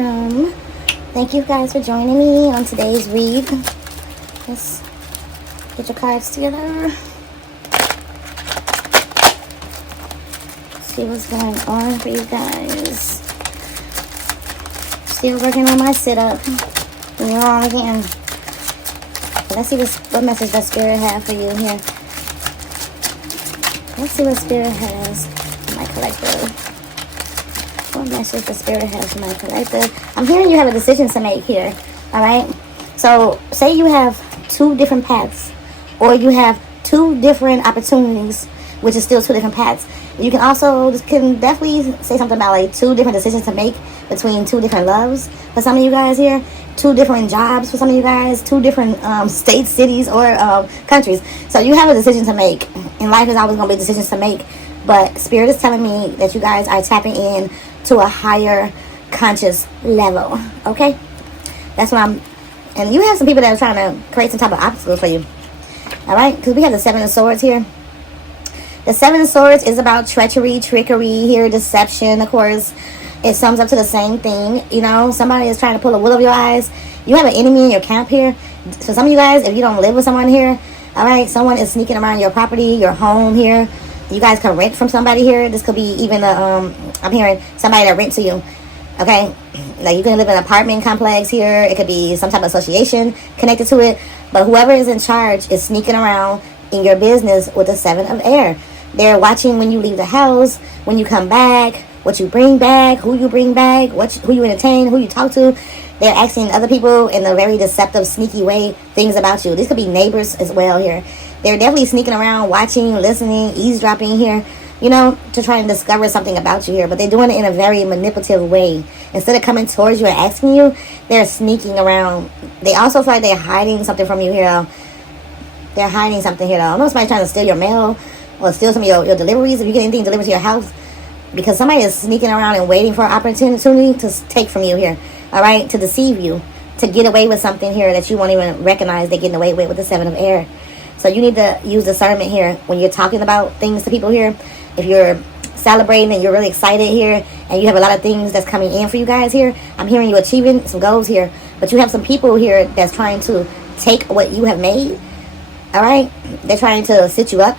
Thank you guys for joining me on today's read. Let's get your cards together. See what's going on for you guys. Still working on my sit-up. And you're on again. Let's see what message that Spirit have for you here. Let's see what Spirit has for my collective. What message the Spirit has for my collective? I'm hearing you have a decision to make here. Alright? So, say you have two different paths. Or you have two different opportunities, which is still two different paths. You can also, can definitely say something about like two different decisions to make between two different loves for some of you guys here. Two different jobs for some of you guys. Two different states, cities, or countries. So you have a decision to make. And life is always going to be decisions to make. But Spirit is telling me that you guys are tapping in to a higher conscious level. Okay? That's what I'm... And you have some people that are trying to create some type of obstacles for you. Alright? Because we have the Seven of Swords here. The Seven of Swords is about treachery, trickery here, deception, of course. It sums up to the same thing. You know, somebody is trying to pull a wool over your eyes. You have an enemy in your camp here. So some of you guys, if you don't live with someone here, all right, someone is sneaking around your property, your home here. You guys can rent from somebody here. This could be even I'm hearing somebody that rent to you. Okay, like you can live in an apartment complex here. It could be some type of association connected to it. But whoever is in charge is sneaking around in your business with the Seven of Air. They're watching when you leave the house, when you come back, what you bring back, who you bring back, who you entertain, who you talk to. They're asking other people in a very deceptive, sneaky way things about you. These could be neighbors as well here. They're definitely sneaking around, watching, listening, eavesdropping here, you know, to try and discover something about you here. But they're doing it in a very manipulative way. Instead of coming towards you and asking you, they're sneaking around. They also feel like they're hiding something from you here. They're hiding something here. I don't know if somebody's trying to steal your mail or steal some of your deliveries. If you get anything delivered to your house. Because somebody is sneaking around and waiting for an opportunity to take from you here. All right? To deceive you. To get away with something here that you won't even recognize they're getting away with the Seven of Air. So you need to use discernment here when you're talking about things to people here. If you're celebrating and you're really excited here and you have a lot of things that's coming in for you guys here, I'm hearing you achieving some goals here. But you have some people here that's trying to take what you have made. All right? They're trying to sit you up.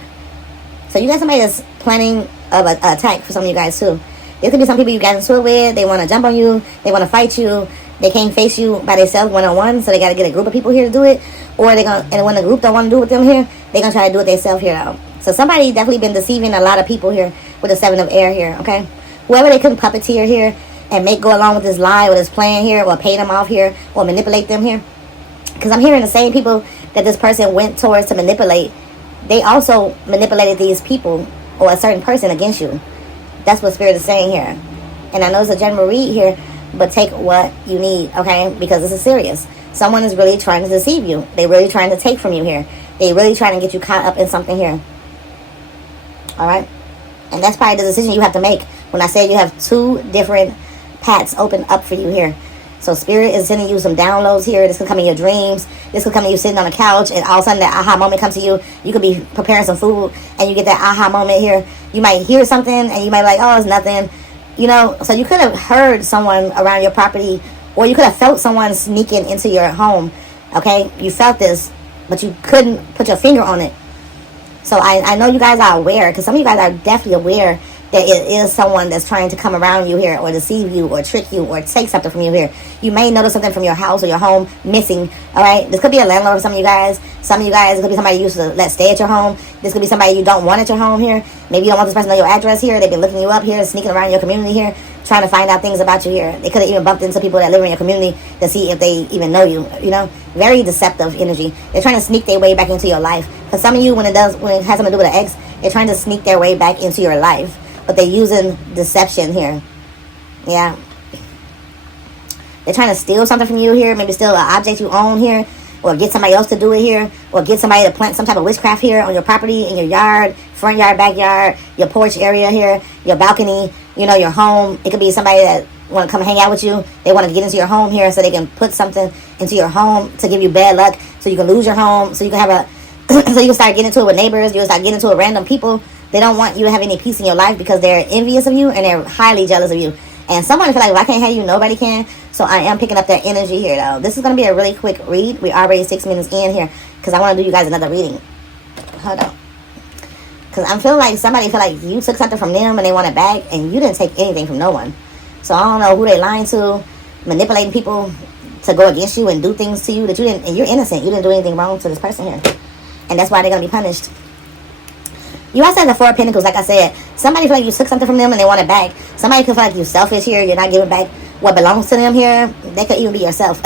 So you got somebody that's planning of an attack for some of you guys too. There could be some people you got into it with. They want to jump on you. They want to fight you. They can't face you by themselves one-on-one, so they got to get a group of people here to do it. Or they're gonna, and when the group don't want to do it with them here, they're gonna try to do it themselves here though. So somebody definitely been deceiving a lot of people here with the Seven of Air here. Okay, whoever they couldn't puppeteer here and make go along with this lie or this plan here, or pay them off here, or manipulate them here. Because I'm hearing the same people that this person went towards to manipulate. They also manipulated these people or a certain person against you. That's what Spirit is saying here. And I know it's a general read here, but take what you need, okay? Because this is serious. Someone is really trying to deceive you. They're really trying to take from you here. They're really trying to get you caught up in something here. All right? And that's probably the decision you have to make. When I say you have two different paths open up for you here. So Spirit is sending you some downloads here. This could come in your dreams. This could come in you sitting on the couch, and all of a sudden that aha moment comes to you. You could be preparing some food, and you get that aha moment here. You might hear something, and you might be like, oh, it's nothing. You know, so you could have heard someone around your property, or you could have felt someone sneaking into your home. Okay? You felt this, but you couldn't put your finger on it. So I know you guys are aware, because some of you guys are definitely aware that it is someone that's trying to come around you here or deceive you or trick you or take something from you here. You may notice something from your house or your home missing, all right? This could be a landlord for some of you guys. Some of you guys, it could be somebody you used to let stay at your home. This could be somebody you don't want at your home here. Maybe you don't want this person to know your address here. They've been looking you up here, sneaking around your community here, trying to find out things about you here. They could have even bumped into people that live in your community to see if they even know you, you know? Very deceptive energy. They're trying to sneak their way back into your life. For some of you, when it has something to do with an ex, they're trying to sneak their way back into your life. But they're using deception here. Yeah. They're trying to steal something from you here. Maybe steal an object you own here. Or get somebody else to do it here. Or get somebody to plant some type of witchcraft here on your property, in your yard, front yard, backyard, your porch area here, your balcony, you know, your home. It could be somebody that want to come hang out with you. They want to get into your home here so they can put something into your home to give you bad luck. So you can lose your home. So you can have so you can start getting into it with neighbors. You can start getting into it with random people. They don't want you to have any peace in your life because they're envious of you and they're highly jealous of you. And someone feel like, well, I can't have you, nobody can. So I am picking up that energy here, though. This is going to be a really quick read. We're already 6 minutes in here because I want to do you guys another reading. Hold on. Because I'm feeling like somebody feel like you took something from them and they want it back, and you didn't take anything from no one. So I don't know who they lying to, manipulating people to go against you and do things to you that you didn't, and you're innocent. You didn't do anything wrong to this person here. And that's why they're going to be punished. You also have the Four of Pentacles, like I said. Somebody feel like you took something from them and they want it back. Somebody could feel like you're selfish here. You're not giving back what belongs to them here. They could even be yourself.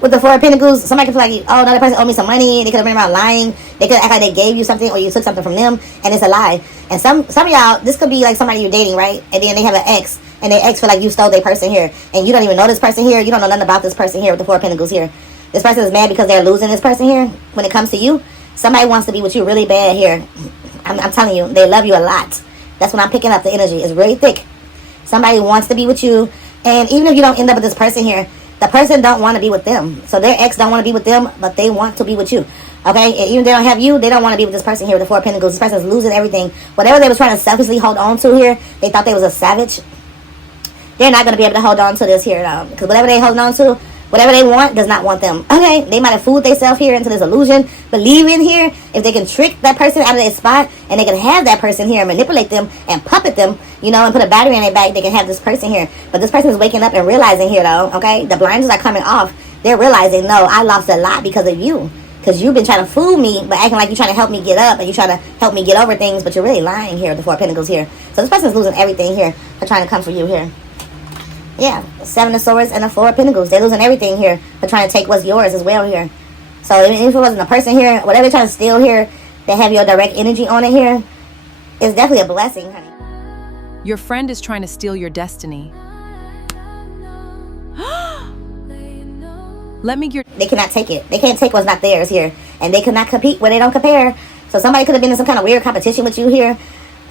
With the Four of Pentacles, somebody could feel like, oh, another person owed me some money. They could have been around lying. They could act like they gave you something or you took something from them, and it's a lie. And some of y'all, this could be like somebody you're dating, right? And then they have an ex, and their ex feel like you stole their person here, and you don't even know this person here. You don't know nothing about this person here with the Four of Pentacles here. This person is mad because they're losing this person here. When it comes to you, somebody wants to be with you really bad here. I'm telling you, they love you a lot. That's when I'm picking up the energy. It's really thick. Somebody wants to be with you, and even if you don't end up with this person here, the person don't want to be with them. So their ex don't want to be with them, but they want to be with you. Okay? And even if they don't have you, they don't want to be with this person here with the Four of Pentacles. This person is losing everything. Whatever they was trying to selfishly hold on to here, they thought they was a savage. They're not going to be able to hold on to this here, though. Because whatever they hold on to, whatever they want does not want them. Okay? They might have fooled themselves here into this illusion, believing here if they can trick that person out of their spot, and they can have that person here and manipulate them and puppet them, you know, and put a battery in their back, they can have this person here. But this person is waking up and realizing here, though, okay? The blinders are coming off. They're realizing, no, I lost a lot because of you. Because you've been trying to fool me, but acting like you're trying to help me get up, and you're trying to help me get over things, but you're really lying here with the Four of Pentacles here. So this person is losing everything here for trying to come for you here. Yeah, Seven of Swords and the Four of Pentacles. They're losing everything here for trying to take what's yours as well here. So even if it wasn't a person here, whatever they're trying to steal here, they have your direct energy on it here, it's definitely a blessing, honey. Your friend is trying to steal your destiny. Let me get... They cannot take it. They can't take what's not theirs here. And they cannot compete where they don't compare. So somebody could have been in some kind of weird competition with you here.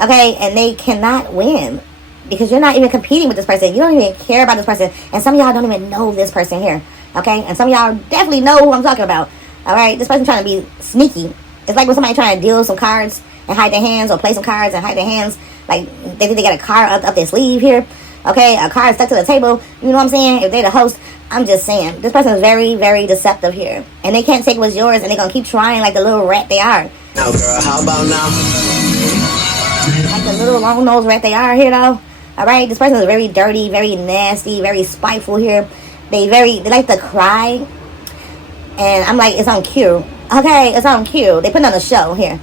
Okay, and they cannot win. Because you're not even competing with this person. You don't even care about this person. And some of y'all don't even know this person here. Okay? And some of y'all definitely know who I'm talking about. Alright? This person trying to be sneaky. It's like when somebody trying to deal some cards and hide their hands, or play some cards and hide their hands. Like, they think they got a card up their sleeve here. Okay? A card stuck to the table. You know what I'm saying? If they're the host, I'm just saying. This person is very, very deceptive here. And they can't take what's yours, and they're going to keep trying like the little rat they are. Now, girl, how about now? Like the little long-nosed rat they are here, though. Alright, this person is very dirty, very nasty, very spiteful here. They like to cry. And I'm like, it's on cue. Okay, it's on cue. They put on a show here.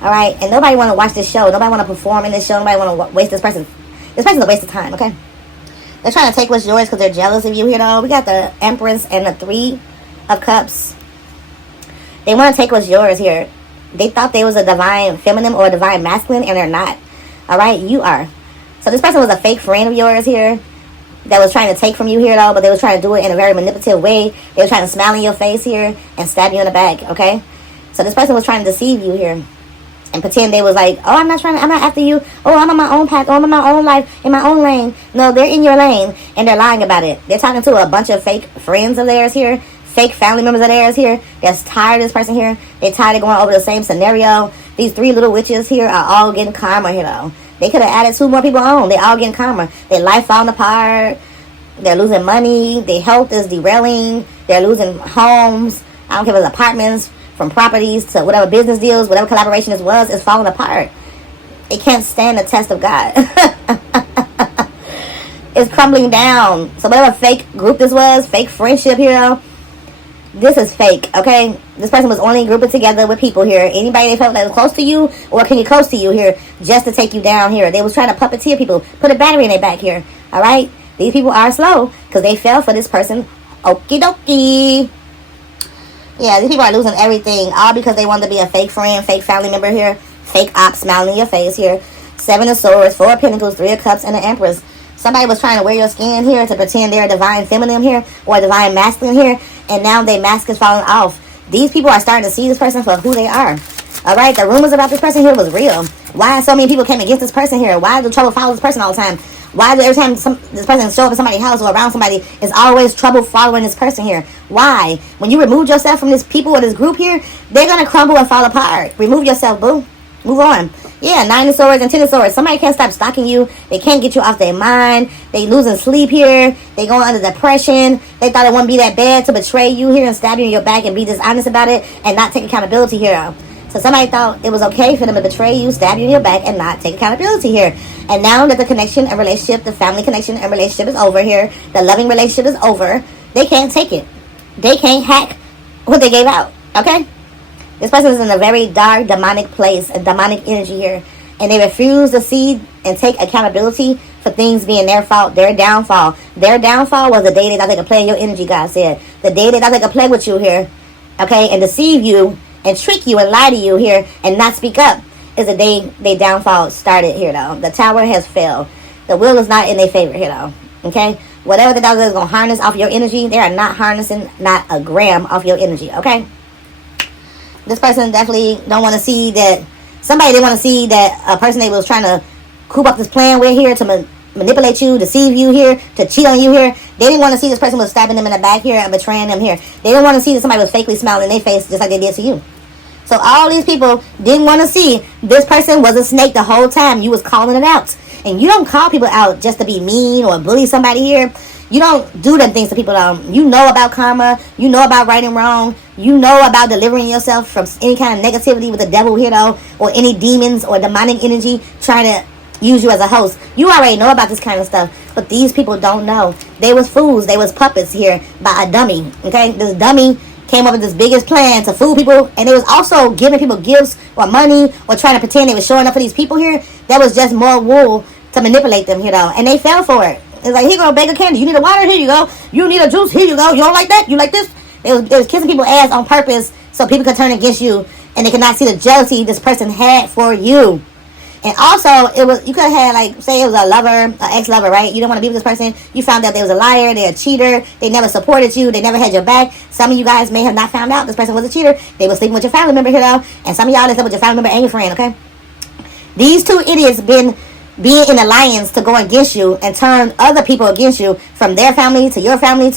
Alright, and nobody want to watch this show. Nobody want to perform in this show. Nobody want to waste this person. This person's a waste of time, okay? They're trying to take what's yours because they're jealous of you here, though. We got the Empress and the Three of Cups. They want to take what's yours here. They thought they was a divine feminine or a divine masculine, and they're not. Alright, you are. So this person was a fake friend of yours here that was trying to take from you here, though, but they was trying to do it in a very manipulative way. They were trying to smile in your face here and stab you in the back, okay? So this person was trying to deceive you here and pretend they was like, oh, I'm not after you. Oh, I'm on my own path. Oh, I'm in my own life, in my own lane. No, they're in your lane, and they're lying about it. They're talking to a bunch of fake friends of theirs here, fake family members of theirs here. They're tired of this person here. They're tired of going over the same scenario. These three little witches here are all getting karma here, though. They could have added 2 more people on. They all getting karma. Their life falling apart. They're losing money. Their health is derailing. They're losing homes. I don't care if it's apartments, from properties to whatever business deals, whatever collaboration this was, is falling apart. It can't stand the test of God. It's crumbling down. So whatever fake group this was, fake friendship here, this is fake, okay? This person was only grouping together with people here. Anybody they felt that was close to you or can you close to you here just to take you down here. They was trying to puppeteer people, put a battery in their back here, all right? These people are slow because they fell for this person. Okie dokie. Yeah, these people are losing everything, all because they wanted to be a fake friend, fake family member here, fake op smiling in your face here. 7 of Swords, 4 of Pentacles, 3 of Cups, and the Empress. Somebody was trying to wear your skin here to pretend they're a divine feminine here or a divine masculine here, and now their mask is falling off. These people are starting to see this person for who they are. Alright, the rumors about this person here was real. Why so many people came against this person here? Why do trouble follow this person all the time? Why do every time this person show up at somebody's house or around somebody, is always trouble following this person here? Why? When you remove yourself from this people or this group here, they're going to crumble and fall apart. Remove yourself, boo. Move on. Yeah, 9 of swords and 10 of swords. Somebody can't stop stalking you. They can't get you off their mind. They losing sleep here. They going under depression. They thought it wouldn't be that bad to betray you here and stab you in your back and be dishonest about it and not take accountability here. So somebody thought it was okay for them to betray you, stab you in your back, and not take accountability here. And now that the connection and relationship, the family connection and relationship is over here, the loving relationship is over, they can't take it. They can't hack what they gave out. Okay? This person is in a very dark, demonic place, a demonic energy here. And they refuse to see and take accountability for things being their fault, their downfall. Their downfall was the day they thought they could play in your energy, God said. The day they thought they could play with you here, okay, and deceive you and trick you and lie to you here and not speak up is the day their downfall started here, though. The tower has failed. The will is not in their favor here, though, okay? Whatever the dog is going to harness off your energy, they are not harnessing not a gram off your energy, okay? This person definitely don't want to see that. Somebody they want to see that a person they was trying to coop up this plan with here to manipulate you, deceive you here, to cheat on you here. They didn't want to see this person was stabbing them in the back here and betraying them here. They didn't want to see that somebody was fakely smiling in their face just like they did to you. So all these people didn't want to see this person was a snake the whole time. You was calling it out. And you don't call people out just to be mean or bully somebody here. You don't do them things to people. You know about karma. You know about right and wrong. You know about delivering yourself from any kind of negativity with the devil here, though, or any demons or demonic energy trying to use you as a host. You already know about this kind of stuff, but these people don't know. They was fools. They was puppets here by a dummy. Okay, this dummy came up with this biggest plan to fool people, and they was also giving people gifts or money or trying to pretend they was showing up for these people here. That was just more wool to manipulate them, you know, and they fell for it. It's like, here you go, bag of candy. You need a water? Here you go. You need a juice? Here you go. You don't like that? You like this? They was kissing people's ass on purpose so people could turn against you, and they could not see the jealousy this person had for you. And also, it was, you could have had, like, say it was a lover, an ex-lover, right? You don't want to be with this person. You found out they was a liar, they're a cheater, they never supported you, they never had your back. Some of you guys may have not found out this person was a cheater. They was sleeping with your family member here, though. And some of y'all slept with your family member and your friend, okay? These two idiots been being in alliance to go against you and turn other people against you, from their family to your friends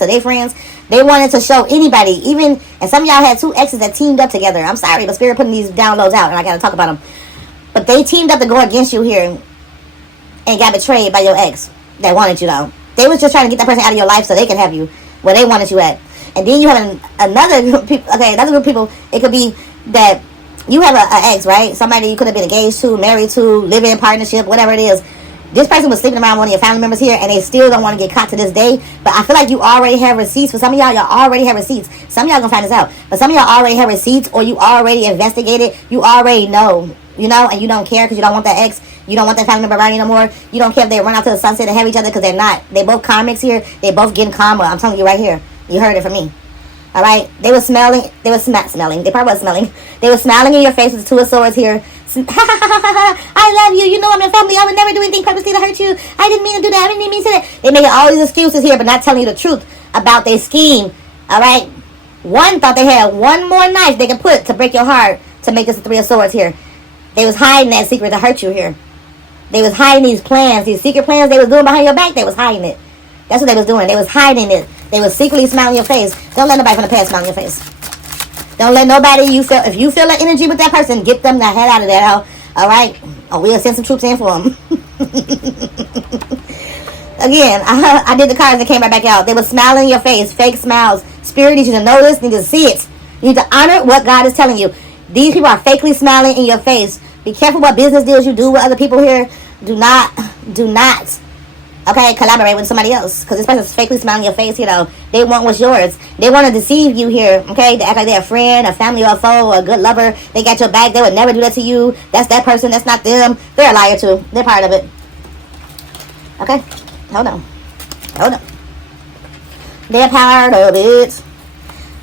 to their friends. They wanted to show anybody, even, and some of y'all had two exes that teamed up together. I'm sorry, but Spirit putting these downloads out, and I got to talk about them. But they teamed up to go against you here and got betrayed by your ex that wanted you, though. They was just trying to get that person out of your life so they can have you where they wanted you at. And then you have another group of people, okay, another group of people. It could be that you have an ex, right? Somebody you could have been engaged to, married to, live in partnership, whatever it is. This person was sleeping around one of your family members here, and they still don't want to get caught to this day. But I feel like you already have receipts. For some of y'all, y'all already have receipts. Some of y'all gonna find this out. But some of y'all already have receipts, or you already investigated. You already know, you know, and you don't care because you don't want that ex. You don't want that family member around you no more. You don't care if they run out to the sunset and have each other, because they're not. They both karmics here. They both getting karma. I'm telling you right here. You heard it from me. All right, they were smelling. They were smelling. They probably were smelling. They were smiling in your face with the two of swords here. I love you. You know I'm your family. I would never do anything purposely to hurt you. I didn't mean to do that. I didn't mean to say that. They making all these excuses here, but not telling you the truth about their scheme. All right. One thought they had one more knife they could put to break your heart to make this a three of swords here. They was hiding that secret to hurt you here. They was hiding these plans, these secret plans they was doing behind your back. They was hiding it. That's what they was doing. They was hiding it. They was secretly smiling in your face. Don't let nobody from the past smile in your face. Don't let nobody you feel. If you feel that energy with that person, get them the hell out of there. All right? Or we'll send some troops in for them. Again, I did the cards that came right back out. They were smiling in your face. Fake smiles. Spirit needs you to know this. Need to see it. You need to honor what God is telling you. These people are fakely smiling in your face. Be careful what business deals you do with other people here. Do not, okay, collaborate with somebody else. Because this person's fakely smiling in your face, you know. They want what's yours. They want to deceive you here, okay? They act like they're a friend, a family, or a foe, or a good lover. They got your back. They would never do that to you. That's that person. That's not them. They're a liar, too. They're part of it. Okay? Hold on. They're part of it.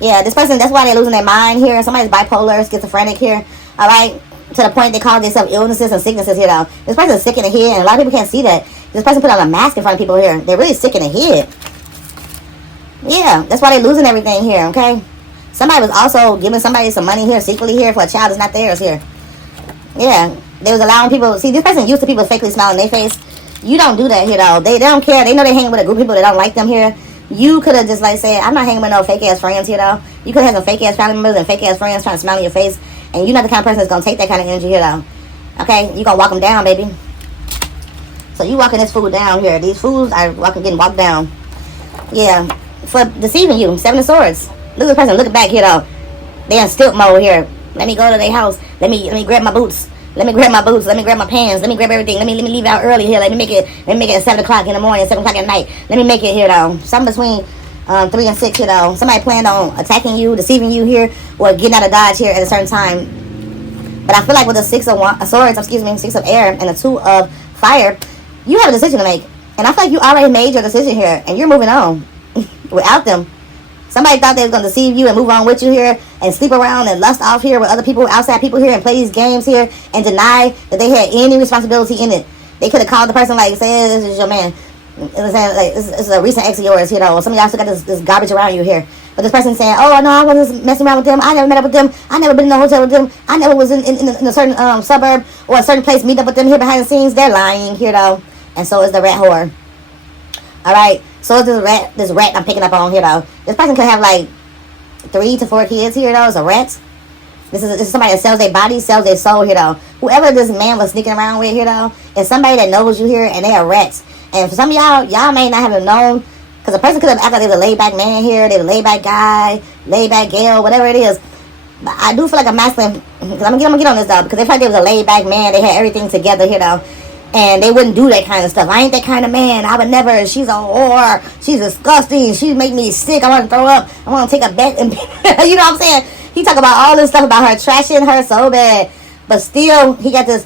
Yeah, this person, that's why they're losing their mind here. Somebody's bipolar, schizophrenic here. All right? To the point they call themselves illnesses and sicknesses here, though. This person is sick in the head, and a lot of people can't see that. This person put on a mask in front of people here. They're really sick in the head. Yeah, that's why they're losing everything here, okay? Somebody was also giving somebody some money here, secretly here, for a child that's not theirs here. Yeah, they was allowing people. See, this person used to people fakely smiling in their face. You don't do that here, though. They don't care. They know they're hanging with a group of people that don't like them here. You could have just, like, said, I'm not hanging with no fake-ass friends here, though. You could have some fake-ass family members and fake-ass friends trying to smile in your face. And you're not the kind of person that's going to take that kind of energy here, though. Okay? You're going to walk them down, baby. So you walking this fool down here. These fools are getting walked down. Yeah. For deceiving you. 7 of Swords. Look at the person looking back here, though. They in stilt mode here. Let me go to their house. Let me grab my boots. Let me grab my boots. Let me grab my pants. Let me grab everything. Let me leave out early here. Let me make it at 7 o'clock in the morning, 7 o'clock at night. Let me make it here, though. Something between 3 and 6 here, though. Somebody planned on attacking you, deceiving you here, or getting out of dodge here at a certain time. But I feel like with the 6 of Swords, 6 of Air, and the 2 of Fire, you have a decision to make. And I feel like you already made your decision here, and you're moving on without them. Somebody thought they was going to deceive you and move on with you here and sleep around and lust off here with other people, outside people here, and play these games here and deny that they had any responsibility in it. They could have called the person like, say, this is your man. It was like, this is a recent ex of yours, you know. Some of y'all still got this garbage around you here. But this person saying, oh, no, I wasn't messing around with them. I never met up with them. I never been in a hotel with them. I never was in a certain suburb or a certain place, meet up with them here behind the scenes. They're lying here, though. And so is the rat whore. All right. So is this rat I'm picking up on here, though. This person could have like 3 to 4 kids here, though. It's a rat. This is somebody that sells their body, sells their soul here, though. Whoever this man was sneaking around with here, though, is somebody that knows you here, and they are rats. And for some of y'all may not have known, because a person could have acted like they was a laid-back man here, they was a laid-back guy, laid-back gal, whatever it is. But I do feel like a masculine, because I'm gonna get on this, though, because they felt like they was a laid-back man, they had everything together here, though. And they wouldn't do that kind of stuff. I ain't that kind of man. I would never. She's a whore. She's disgusting. She make me sick. I want to throw up. I want to take a bet. And you know what I'm saying? He talk about all this stuff about her trashing her so bad. But still, he got this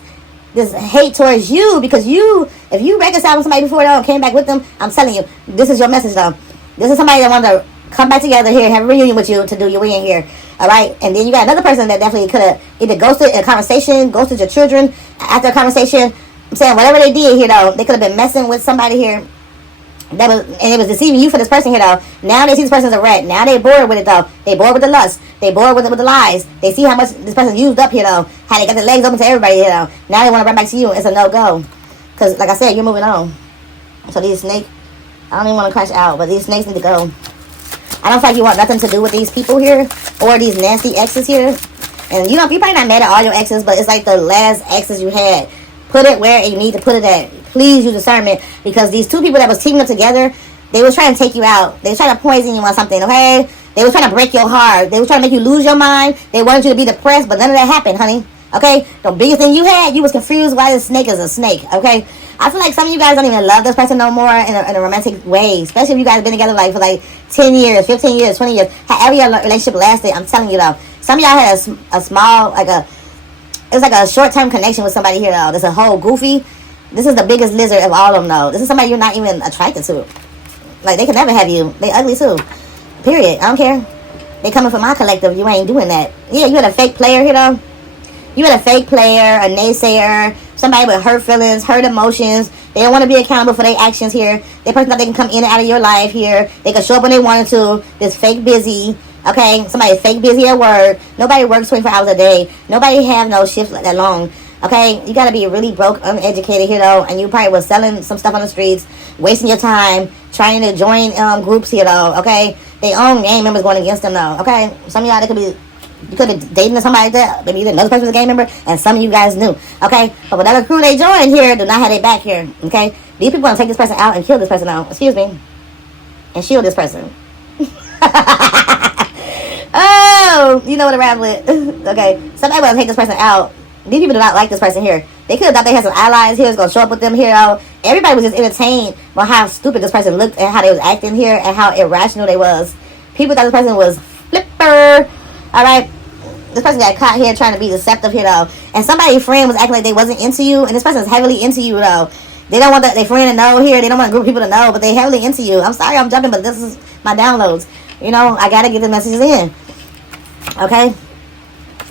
hate towards you. Because if you reconciled with somebody before though and came back with them, I'm telling you, this is your message though. This is somebody that wanted to come back together here, have a reunion with you to do your win here. All right? And then you got another person that definitely could have either ghosted a conversation, ghosted your children after a conversation. I'm saying whatever they did here though, they could have been messing with somebody here and it was deceiving you for this person here though. Now they see this person's a rat. Now they bored with it though. They bored with the lust. They bored with the lies. They see how much this person used up here though. How they got their legs open to everybody here though. Now they want to run back to you. It's a no-go. Because like I said, you're moving on. So these snakes, I don't even want to crash out, but these snakes need to go. I don't feel like you want nothing to do with these people here or these nasty exes here. And you probably not mad at all your exes, but it's like the last exes you had. Put it where you need to put it at. Please use discernment, because these two people that was teaming up together, they was trying to take you out. They was trying to poison you on something, okay? They was trying to break your heart. They was trying to make you lose your mind. They wanted you to be depressed, but none of that happened, honey. Okay? The biggest thing you had, you was confused why this snake is a snake, okay? I feel like some of you guys don't even love this person no more in a romantic way, especially if you guys have been together like for like 10 years, 15 years, 20 years. However your relationship lasted, I'm telling you though. Some of y'all had a small, it's like a short-term connection with somebody here though. There's a whole goofy. This is the biggest lizard of all of them though. This is somebody you're not even attracted to. Like they could never have you. They ugly too. Period. I don't care. They coming from my collective. You ain't doing that. Yeah, you had a fake player here though. You had a fake player, a naysayer, somebody with hurt feelings, hurt emotions. They don't want to be accountable for their actions here. They person thought they can come in and out of your life here. They can show up when they wanted to. This fake busy. Okay, somebody fake busy at work. Nobody works 24 hours a day. Nobody have no shifts like that long. Okay, you gotta be really broke, uneducated here though, and you probably was selling some stuff on the streets, wasting your time, trying to join groups here though. Okay, they own gang members going against them though. Okay, some of y'all you could be dating somebody like that. Maybe another person was a gang member, and some of you guys knew. Okay, but whatever crew they joined here, do not have their back here. Okay, these people want to take this person out and kill this person out. Excuse me, and shield this person. Oh, you know what to rap with. Okay, somebody want to take this person out. These people do not like this person here. They could have thought they had some allies here. Was going to show up with them here. Everybody was just entertained by how stupid this person looked and how they was acting here and how irrational they was. People thought this person was flipper. All right. This person got caught here trying to be deceptive here, though. And somebody's friend was acting like they wasn't into you. And this person is heavily into you, though. They don't want their friend to know here. They don't want a group of people to know. But they heavily into you. I'm sorry I'm jumping, but this is my downloads. I got to get the messages in. Okay?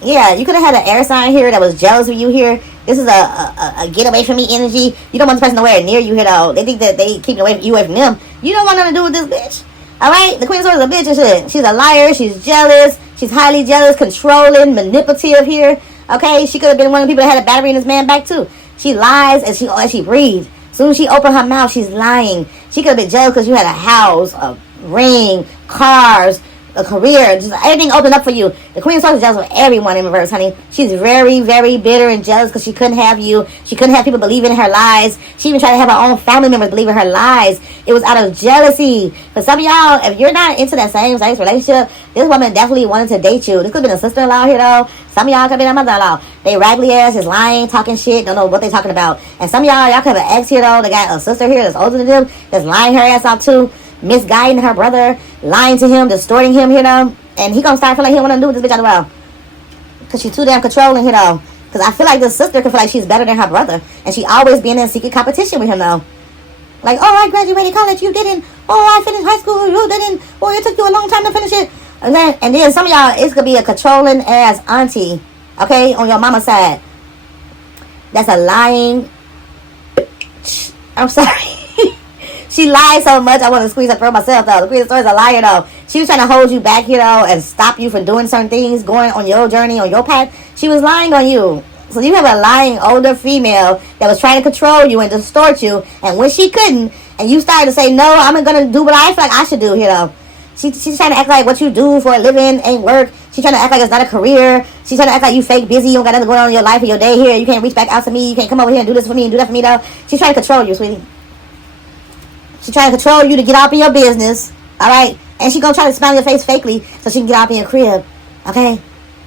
Yeah, you could have had an air sign here that was jealous of you here. This is a get away from me energy. You don't want this person nowhere near you here though. They think that they keep you away from them. You don't want nothing to do with this bitch. Alright? The Queen of Swords is a bitch and shit. She's a liar. She's jealous. She's highly jealous, controlling, manipulative here. Okay? She could have been one of the people that had a battery in this man back too. She lies as she breathes. As soon as she opened her mouth, she's lying. She could have been jealous because you had a house, a ring, cars, a career, just everything opened up for you. The Queen of Swords is jealous with everyone in reverse, honey. She's very, very bitter and jealous because she couldn't have you. She couldn't have people believe in her lies. She even tried to have her own family members believe in her lies. It was out of jealousy. For some of y'all, if you're not into that same sex relationship, this woman definitely wanted to date you. This could have been a sister-in-law here, though. Some of y'all could have been a mother-in-law. They raggedy ass is lying, talking shit, don't know what they talking about. And some of y'all could have an ex here, though. They got a sister here that's older than them, that's lying her ass out, too. Misguiding her brother, lying to him, distorting him, you know. And he gonna start feeling like he don't want to do with this bitch out the world. Because she's too damn controlling, you know. Because I feel like this sister can feel like she's better than her brother. And she always being in secret competition with him, though. Like, oh, I graduated college, you didn't. Oh, I finished high school, you didn't. Oh, it took you a long time to finish it. And then some of y'all, it's gonna be a controlling ass auntie, okay, on your mama's side. That's a lying. I'm sorry. She lied so much, I want to squeeze her throat myself, though. The Queen of Swords is a liar, though. She was trying to hold you back, you know, and stop you from doing certain things, going on your journey, on your path. She was lying on you. So you have a lying older female that was trying to control you and distort you. And when she couldn't, and you started to say, no, I'm going to do what I feel like I should do, you know. She's trying to act like what you do for a living ain't work. She's trying to act like it's not a career. She's trying to act like you fake busy. You don't got nothing going on in your life or your day here. You can't reach back out to me. You can't come over here and do this for me and do that for me, though. She's trying to control you, sweetie. She's trying to control you to get up in your business, all right? And she's going to try to smile in your face fakely so she can get up in your crib, okay?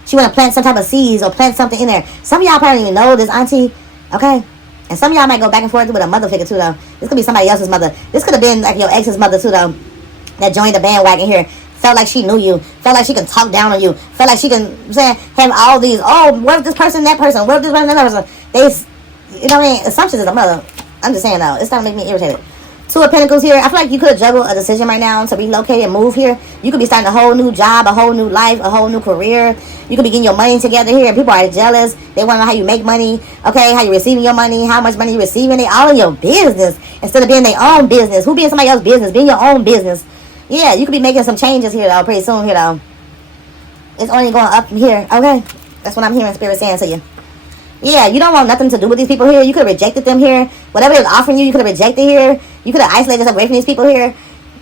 She want to plant some type of seeds or plant something in there. Some of y'all probably don't even know this auntie, okay? And some of y'all might go back and forth with a mother figure, too, though. This could be somebody else's mother. This could have been, like, your ex's mother, too, though, that joined the bandwagon here. Felt like she knew you. Felt like she can talk down on you. Felt like she can, have all these, oh, what if this person, that person? What if this person, that person? They, you know what I mean? Assumptions is a mother. I'm just saying, though. It's starting to make me irritated. Two of Pentacles here. I feel like you could have juggled a decision right now to relocate and move here. You could be starting a whole new job, a whole new life, a whole new career. You could be getting your money together here. And people are jealous. They want to know how you make money. Okay, how you receiving your money, how much money you receiving. They all in your business instead of being their own business. Who being somebody else's business? Being your own business. Yeah, you could be making some changes here, though, pretty soon here, though. It's only going up from here. Okay, that's what I'm hearing Spirit saying to you. Yeah, you don't want nothing to do with these people here. You could have rejected them here. Whatever they was offering you, you could have rejected here. You could have isolated yourself away from these people here.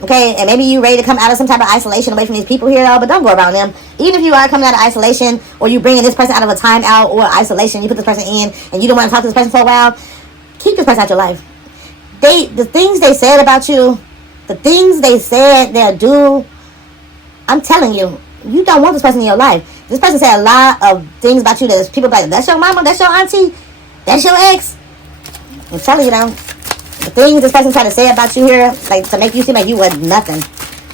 Okay, and maybe you ready to come out of some type of isolation away from these people here, though. But don't go around them. Even if you are coming out of isolation, or you bringing this person out of a timeout or isolation, you put this person in, and you don't want to talk to this person for a while, keep this person out your life. The things they said about you, the things they said they'll do, I'm telling you, you don't want this person in your life. This person said a lot of things about you that people like, that's your mama, that's your auntie, that's your ex. I'm telling you now, the things this person tried to say about you here, like to make you seem like you were nothing.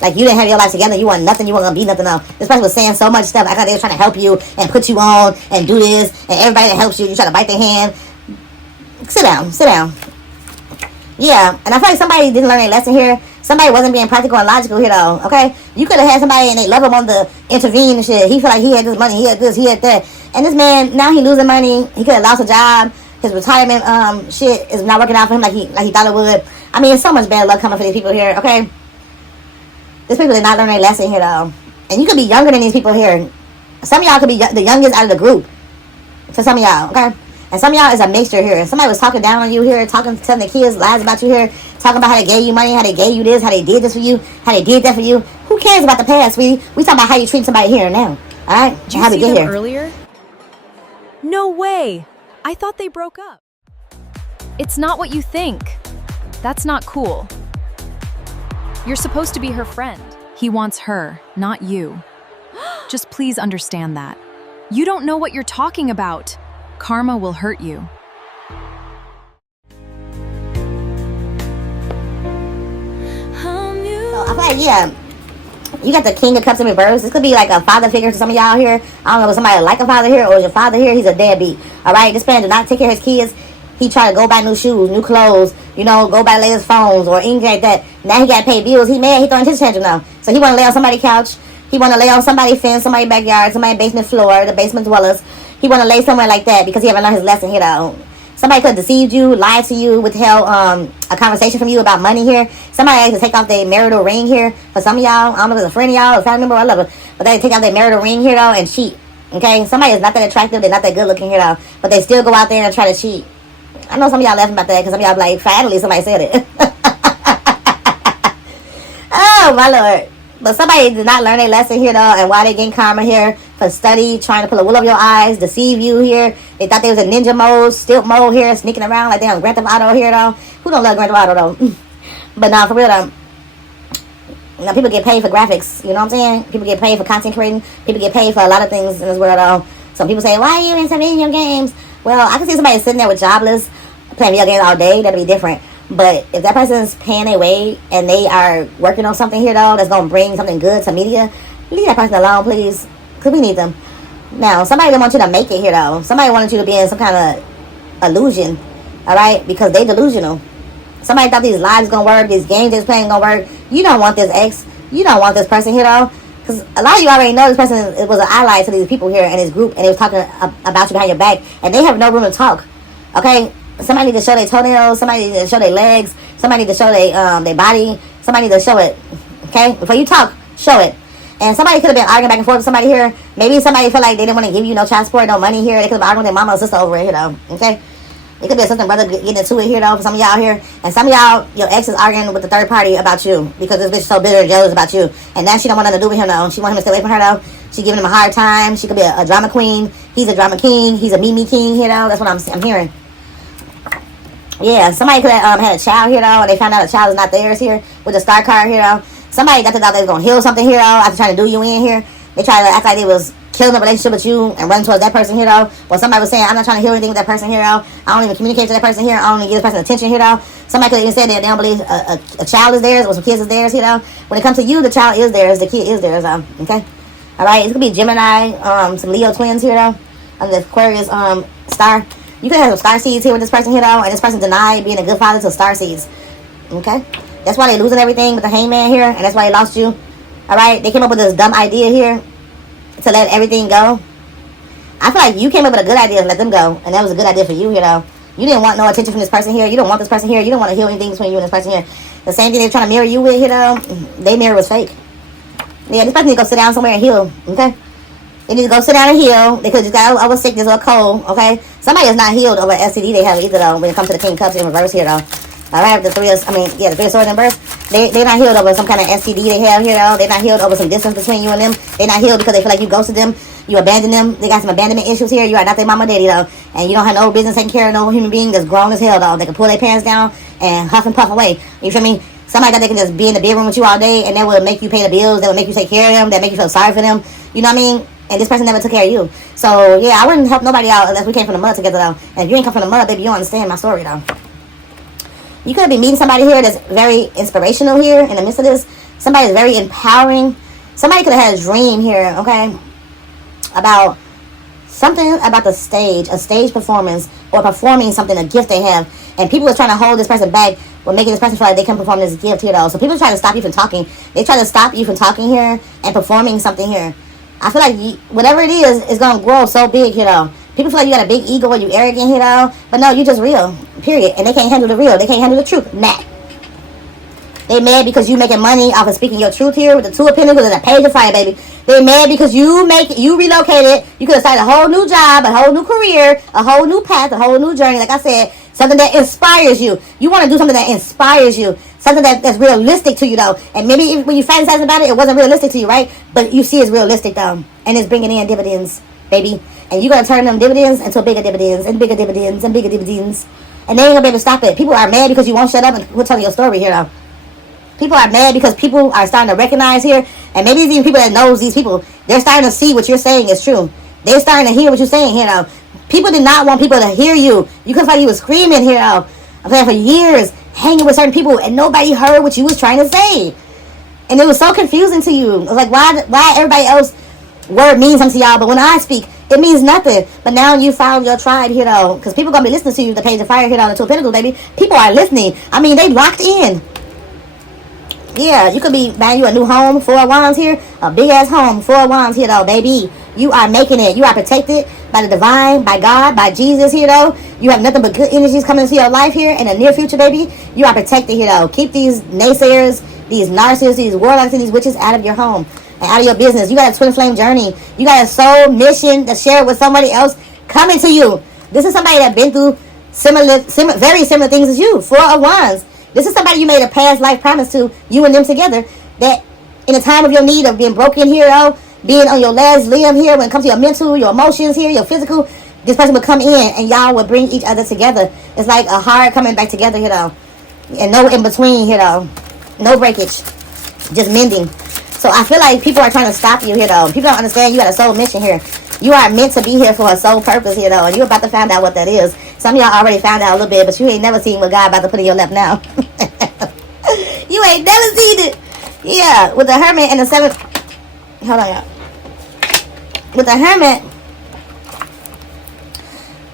Like you didn't have your life together, you weren't nothing, you weren't going to be nothing else. This person was saying so much stuff, I thought they were trying to help you and put you on and do this, and everybody that helps you, you try to bite their hand. Sit down, sit down. Yeah, and I feel like somebody didn't learn their lesson here. Somebody wasn't being practical and logical here, though, okay? You could have had somebody and they love him on the intervene and shit. He felt like he had this money, he had this, he had that. And this man, now he losing money. He could have lost a job. His retirement shit is not working out for him like he thought it would. I mean, it's so much bad luck coming for these people here, okay? These people did not learn their lesson here, though. And you could be younger than these people here. Some of y'all could be the youngest out of the group. For some of y'all, okay? And some of y'all is a mixture here. Somebody was talking down on you here, telling the kids lies about you here, talking about how they gave you money, how they gave you this, how they did this for you, how they did that for you. Who cares about the past, sweetie? We talking about how you treat somebody here and now. All right? Did you see them earlier? No way. I thought they broke up. It's not what you think. That's not cool. You're supposed to be her friend. He wants her, not you. Just please understand that. You don't know what you're talking about. Karma will hurt you. So I feel like, yeah, you got the King of Cups in reverse. This could be like a father figure to some of y'all here. I don't know if somebody like a father here or is your father here. He's a deadbeat. All right, this man did not take care of his kids. He tried to go buy new shoes, new clothes, you know, go buy latest phones or anything like that. Now he got to pay bills. He mad. He throwing his tantrum now. So he want to lay on somebody's couch. He want to lay on somebody's fence, somebody's backyard, somebody's basement floor, the basement dwellers. He want to lay somewhere like that because he haven't learned his lesson here, though. Somebody could have deceived you, lied to you, withheld a conversation from you about money here. Somebody had to take off their marital ring here. For some of y'all, I don't know if it's a friend of y'all, a family member, or whatever, but they take out their marital ring here, though, and cheat. Okay? Somebody is not that attractive, they're not that good looking here, though, but they still go out there and try to cheat. I know some of y'all laughing about that because some of y'all be like, finally somebody said it. Oh, my Lord. But somebody did not learn their lesson here, though, and why they getting karma here for study, trying to pull a wool over your eyes, deceive you here. They thought they was in ninja mode, stilt mode here, sneaking around like they on Grand Theft Auto here, though. Who don't love Grand Theft Auto, though? But nah, for real, though. Now, people get paid for graphics, you know what I'm saying? People get paid for content creating. People get paid for a lot of things in this world, though. Some people say, why are you into video games? Well, I can see somebody sitting there with jobless, playing video games all day. That'd be different. But if that person's paying their way and they are working on something here, though, that's going to bring something good to media, leave that person alone, please, because we need them. Now, somebody didn't want you to make it here, though. Somebody wanted you to be in some kind of illusion, all right, because they delusional. Somebody thought these lives going to work, these games they're playing going to work. You don't want this ex. You don't want this person here, though, because a lot of you already know this person was an ally to these people here in this group, and they was talking about you behind your back, and they have no room to talk, okay? Somebody need to show their toenails. Somebody need to show their legs. Somebody need to show their body. Somebody need to show it. Okay? Before you talk, show it. And somebody could have been arguing back and forth with somebody here. Maybe somebody felt like they didn't want to give you no child support, no money here. They could have been arguing with their mama or sister over it here, though. Okay? It could be a sister and brother getting into it here, though, for some of y'all here. And some of y'all, your ex is arguing with the third party about you because this bitch is so bitter and jealous about you. And now she don't want nothing to do with him, though. She want him to stay away from her, though. She giving him a hard time. She could be a drama queen. He's a drama king. He's a me king here, though. That's what I'm hearing. Yeah, somebody could have had a child here, though, and they found out the child is not theirs here with the star card here, though. Somebody thought they was going to heal something here, though, after trying to do you in here. They tried to act like they was killing the relationship with you and running towards that person here, though. Well, somebody was saying, I'm not trying to heal anything with that person here, though. I don't even communicate to that person here. I don't even give this person attention here, though. Somebody could have even said that they don't believe a child is theirs or some kids is theirs here, though. When it comes to you, the child is theirs. The kid is theirs, though. Okay? All right? It's going to be Gemini, some Leo twins here, though. Under the Aquarius star. You could have some star seeds here with this person here, though, and this person denied being a good father to star seeds. Okay? That's why they're losing everything with the hangman here, and that's why they lost you. All right? They came up with this dumb idea here to let everything go. I feel like you came up with a good idea to let them go, and that was a good idea for you here, though. You didn't want no attention from this person here. You don't want this person here. You don't want to heal anything between you and this person here. The same thing they're trying to mirror you with here, though, they mirror was fake. Yeah, this person need to go sit down somewhere and heal, okay? They need to go sit down and heal. They could just got over sickness or a cold, okay? Somebody is not healed over STD they have either, though, when it comes to the King Cups in reverse here, though. All right, the three of swords in reverse. They're not healed over some kind of STD they have here, though. They're not healed over some distance between you and them. They're not healed because they feel like you ghosted them. You abandoned them. They got some abandonment issues here. You are not their mama daddy, though. And you don't have no business taking care of no human being that's grown as hell, though. They can pull their pants down and huff and puff away. You feel me? Somebody that they can just be in the bedroom with you all day and that will make you pay the bills. That will make you take care of them. That make you feel sorry for them. You know what I mean? And this person never took care of you. So, yeah, I wouldn't help nobody out unless we came from the mud together, though. And if you ain't come from the mud, baby, you don't understand my story, though. You could be meeting somebody here that's very inspirational here in the midst of this. Somebody that's very empowering. Somebody could have had a dream here, okay, about something about the stage, a stage performance, or performing something, a gift they have. And people are trying to hold this person back or making this person feel like they can perform this gift here, though. So people are trying to stop you from talking. They try to stop you from talking here and performing something here. I feel like whatever it is going to grow so big here, though. People feel like you got a big ego or you arrogant here, though. But no, you just real, period. And they can't handle the real. They can't handle the truth. Nah. They mad because you making money off of speaking your truth here with the Two of Pentacles and a Page of Fire, baby. They mad because you relocated. You could have started a whole new job, a whole new career, a whole new path, a whole new journey. Like I said, something that inspires you. You want to do something that inspires you. Something that's realistic to you, though. And maybe when you fantasize about it, it wasn't realistic to you, right? But you see it's realistic, though. And it's bringing in dividends, baby. And you're going to turn them dividends into bigger dividends and bigger dividends and bigger dividends. And they ain't going to be able to stop it. People are mad because you won't shut up and quit telling your story here, though. People are mad because people are starting to recognize here. And maybe it's even people that knows these people. They're starting to see what you're saying is true. They're starting to hear what you're saying here, though. People did not want people to hear you. You could find you was screaming here, though. I'm saying for years, hanging with certain people, and nobody heard what you was trying to say. And it was so confusing to you. It was like, why everybody else word means something to y'all, but when I speak, it means nothing. But now you found your tribe here, though, because people going to be listening to you, the Page of Fire here, though, the Two of Pentacles, baby. People are listening. I mean, they locked in. Yeah, you could be buying you a new home, Four of Wands here, a big-ass home, Four of Wands here, though, baby. You are making it. You are protected by the divine, by God, by Jesus here, though. You have nothing but good energies coming into your life here in the near future, baby. You are protected here, though. Keep these naysayers, these narcissists, these warlocks, and these witches out of your home and out of your business. You got a twin flame journey. You got a soul mission to share with somebody else coming to you. This is somebody that been through very similar things as you. Four of Wands. This is somebody you made a past life promise to, you and them together, that in the time of your need of being broken here, though, being on your last limb here, when it comes to your mental, your emotions here, your physical, this person would come in and y'all would bring each other together. It's like a heart coming back together here, though. And no in between here, though. No breakage. Just mending. So I feel like people are trying to stop you here, though. People don't understand you got a soul mission here. You are meant to be here for a soul purpose here, though. And you're about to find out what that is. Some of y'all already found out a little bit, but you ain't never seen what God about to put in your lap now. You ain't never seen it. Yeah, with the Hermit and the 7th. Hold on, y'all. With the Hermit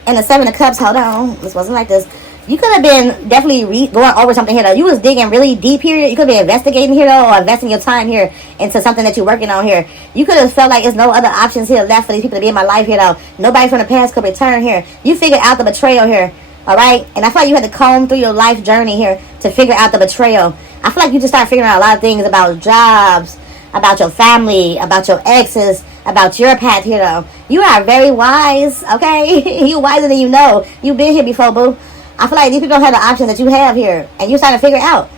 and the 7 of Cups, hold on. This wasn't like this. You could have been definitely going over something here, though. You was digging really deep here. You could be investigating here, though, or investing your time here into something that you're working on here. You could have felt like there's no other options here left for these people to be in my life here, though. Nobody from the past could return here. You figured out the betrayal here, all right? And I feel like you had to comb through your life journey here to figure out the betrayal. I feel like you just started figuring out a lot of things about jobs, about your family, about your exes, about your path here, though. You are very wise, okay? You wiser than you know. You've been here before, boo. I feel like these people don't have the options that you have here, and you're starting to figure it out.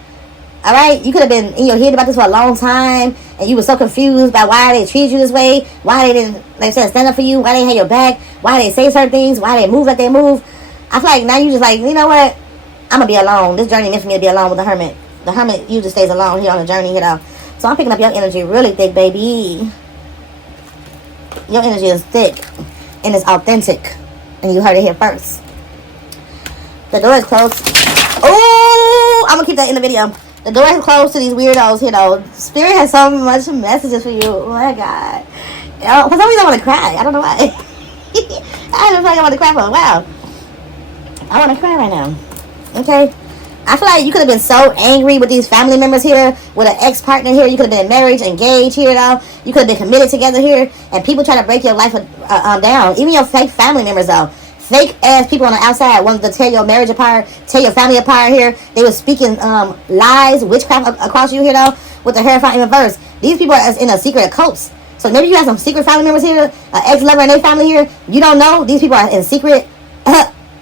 All right? You could have been in your head about this for a long time, and you were so confused by why they treated you this way, why they didn't, like I said, stand up for you, why they had your back, why they say certain things, why they move like they move. I feel like now you just like, you know what? I'm going to be alone. This journey meant for me to be alone with the Hermit. The Hermit usually stays alone here on the journey here, though. So I'm picking up your energy really thick, baby. Your energy is thick, and it's authentic, and you heard it here first. The door is closed. Oh, I'm going to keep that in the video. The door is closed to these weirdos, you know. Spirit has so much messages for you. Oh, my God. For some reason, I want to cry. I don't know why. I don't feel like I want to cry for a while. I want to cry right now. Okay? I feel like you could have been so angry with these family members here, with an ex-partner here. You could have been in marriage, engaged here, though. You could have been committed together here. And people try to break your life down. Even your fake family members, though. Fake ass people on the outside wanted to tear your marriage apart, tear your family apart here. They were speaking lies, witchcraft across you here, though, with the Hierophant in reverse. These people are in a secret cults. So maybe you have some secret family members here, an ex-lover and their family here. You don't know. These people are in secret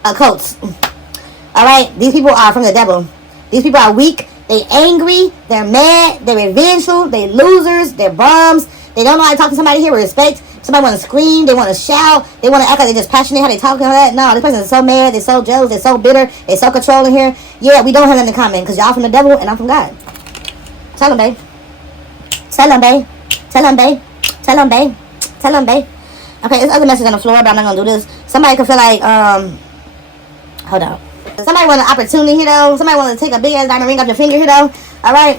cults. All right? These people are from the devil. These people are weak. They angry. They're mad. They're revengeful. They're losers. They're bums. They don't know how to talk to somebody here with respect. Somebody want to scream. They want to shout. They want to act like they're just passionate how they talk and all that. No, this person is so mad. They're so jealous. They're so bitter. They're so controlling here. Yeah, we don't have nothing in common because y'all from the devil and I'm from God. Tell them, babe. Tell them, babe. Tell them, babe. Tell them, babe. Tell them, babe. Okay, there's other messages on the floor, but I'm not going to do this. Somebody could feel like, hold on. Somebody want an opportunity here, though. Somebody want to take a big-ass diamond ring off your finger here, though. All right?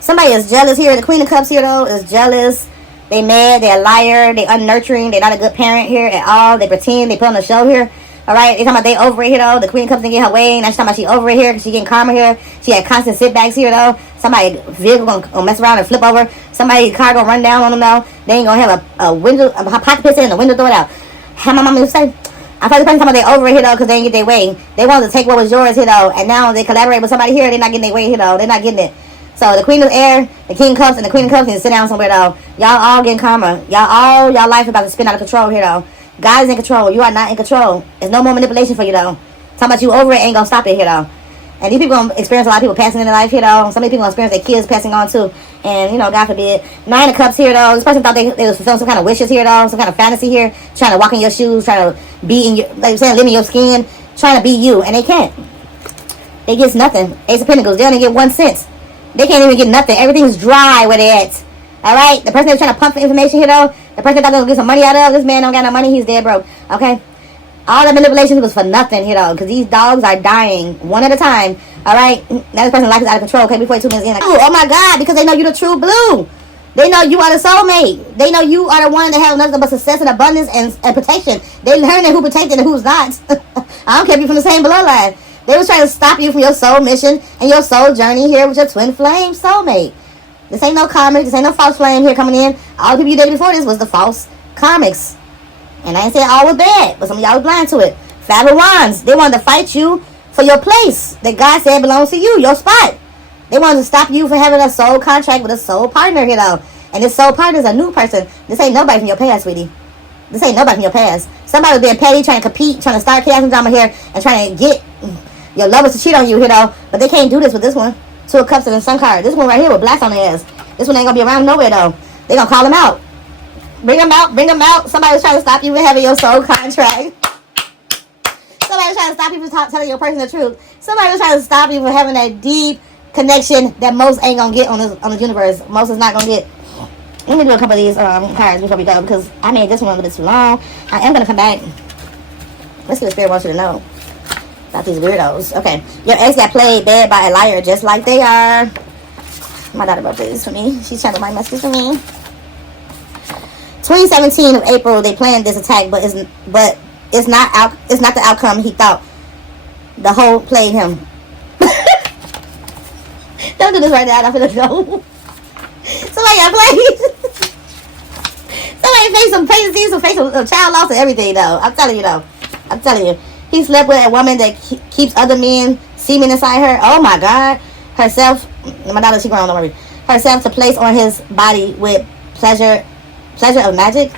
Somebody is jealous here. The Queen of Cups here, though, is jealous. They mad. They're a liar. They unnurturing. They're not a good parent here at all. They pretend. They put on the show here. All right? They talking about they over it here, though. The Queen of Cups didn't get her way. Now she's talking about she over it here because she getting karma here. She had constant sitbacks here, though. Somebody vehicle gonna mess around and flip over. Somebody's car gonna run down on them, though. They ain't gonna have a window, a pocket piston in the window, throw it out. How my mama would say? I thought the person talking about they over it here, though, because they didn't get their way. They wanted to take what was yours here, though, and now they collaborate with somebody here. They're not getting their way here, though. They're not getting it. So the Queen of Air, the King of Cups, and the Queen of Cups need to sit down somewhere, though. Y'all all getting karma. Y'all life about to spin out of control here, though. God is in control. You are not in control. There's no more manipulation for you, though. Talking about you over it ain't gonna stop it here, though. And these people gonna experience a lot of people passing in their life here, though. Some of these people gonna experience their kids passing on, too. And, you know, God forbid. 9 of Cups here, though. This person thought they was fulfilling some kind of wishes here, though. Some kind of fantasy here. Trying to walk in your shoes. Trying to be in your, like I'm saying, live in your skin. Trying to be you. And they can't. They get nothing. Ace of Pentacles. They only get 1 cent. They can't even get nothing. Everything's dry where they at. Alright? The person that's trying to pump for information here, though. The person thought they was gonna get some money out of. This man don't got no money. He's dead broke. Okay? All the manipulation was for nothing here, though. Because these dogs are dying one at a time. Alright? Now this person's life is out of control. Okay? Before 2 minutes in. Like, oh my God. Because they know you're the true blue. They know you are the soulmate. They know you are the one that has nothing but success and abundance and protection. They learning who protected and who's not. I don't care if you're from the same bloodline. They was trying to stop you from your soul mission and your soul journey here with your twin flame soulmate. This ain't no karmic. This ain't no false flame here coming in. All the people you dated before this was the false karmics. And I ain't saying all was bad, but some of y'all was blind to it. 5 of Wands. They wanted to fight you for your place that God said belongs to you, your spot. They wanted to stop you from having a soul contract with a soul partner here, though. And this soul partner is a new person. This ain't nobody from your past, sweetie. This ain't nobody from your past. Somebody was being petty, trying to compete, trying to start chaos and drama here, and trying to get your lovers to cheat on you here, though. But they can't do this with this one. Two of Cups and the Sun card. This one right here with blast on the ass. This one ain't gonna be around nowhere though. They gonna call him out. Bring them out. Bring them out. Somebody was trying to stop you from having your soul contract. Somebody was trying to stop you from telling your person the truth. Somebody was trying to stop you from having that deep connection that most ain't gonna get on the universe. Most is not gonna get. Let me do a couple of these cards before we go, because I made this one a little bit too long. I am gonna come back. Let's see what Spirit wants you to know about these weirdos. Okay, your ex got played dead by a liar, just like they are. My daughter wrote this for me. She's channeled my messages for me. 2017 of April, they planned this attack, but it's not the outcome he thought. The whole played him. Don't do this right now. I'm gonna go. Somebody got played. Somebody faced some crazy, some child loss and everything though. I'm telling you though. I'm telling you. He slept with a woman that keeps other men semen inside her. Oh my God. Herself, my daughter, she grown, don't worry. Herself to place on his body with pleasure of magic.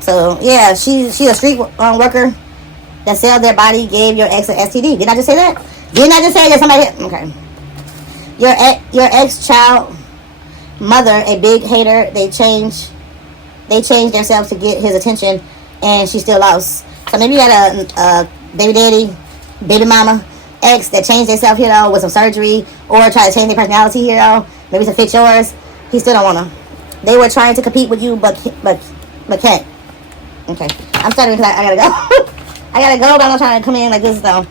So yeah, she's a street worker that sell their body, gave your ex an STD. Didn't I just say that? Didn't I just say that somebody? Okay. Your ex child mother, a big hater. They changed themselves to get his attention, and she still lost. So maybe you had a baby daddy, baby mama, ex that changed themselves, you know, with some surgery, or try to change their personality, you know, maybe to fit yours. He still don't wanna. They were trying to compete with you, but can't. Okay, I'm stuttering because I gotta go. I gotta go, but I'm not trying to come in like this though.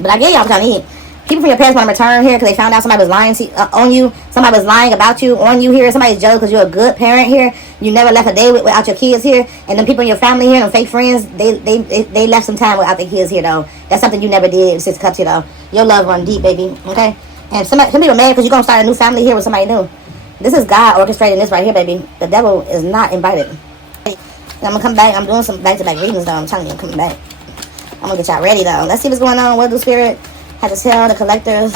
But I get y'all trying to eat. People from your past want to return here because they found out somebody was lying on you. Somebody was lying about you on you here. Somebody's jealous because you're a good parent here. You never left a day without your kids here. And then people in your family here, and fake friends, they left some time without their kids here though. That's something you never did. 6 Cups here though. Your love run deep, baby. Okay. And some people mad because you're gonna start a new family here with somebody new. This is God orchestrating this right here, baby. The devil is not invited. And I'm gonna come back. I'm doing some back-to-back readings though. I'm telling you, I'm coming back. I'm gonna get y'all ready though. Let's see what's going on. What do Spirit have to tell the collectives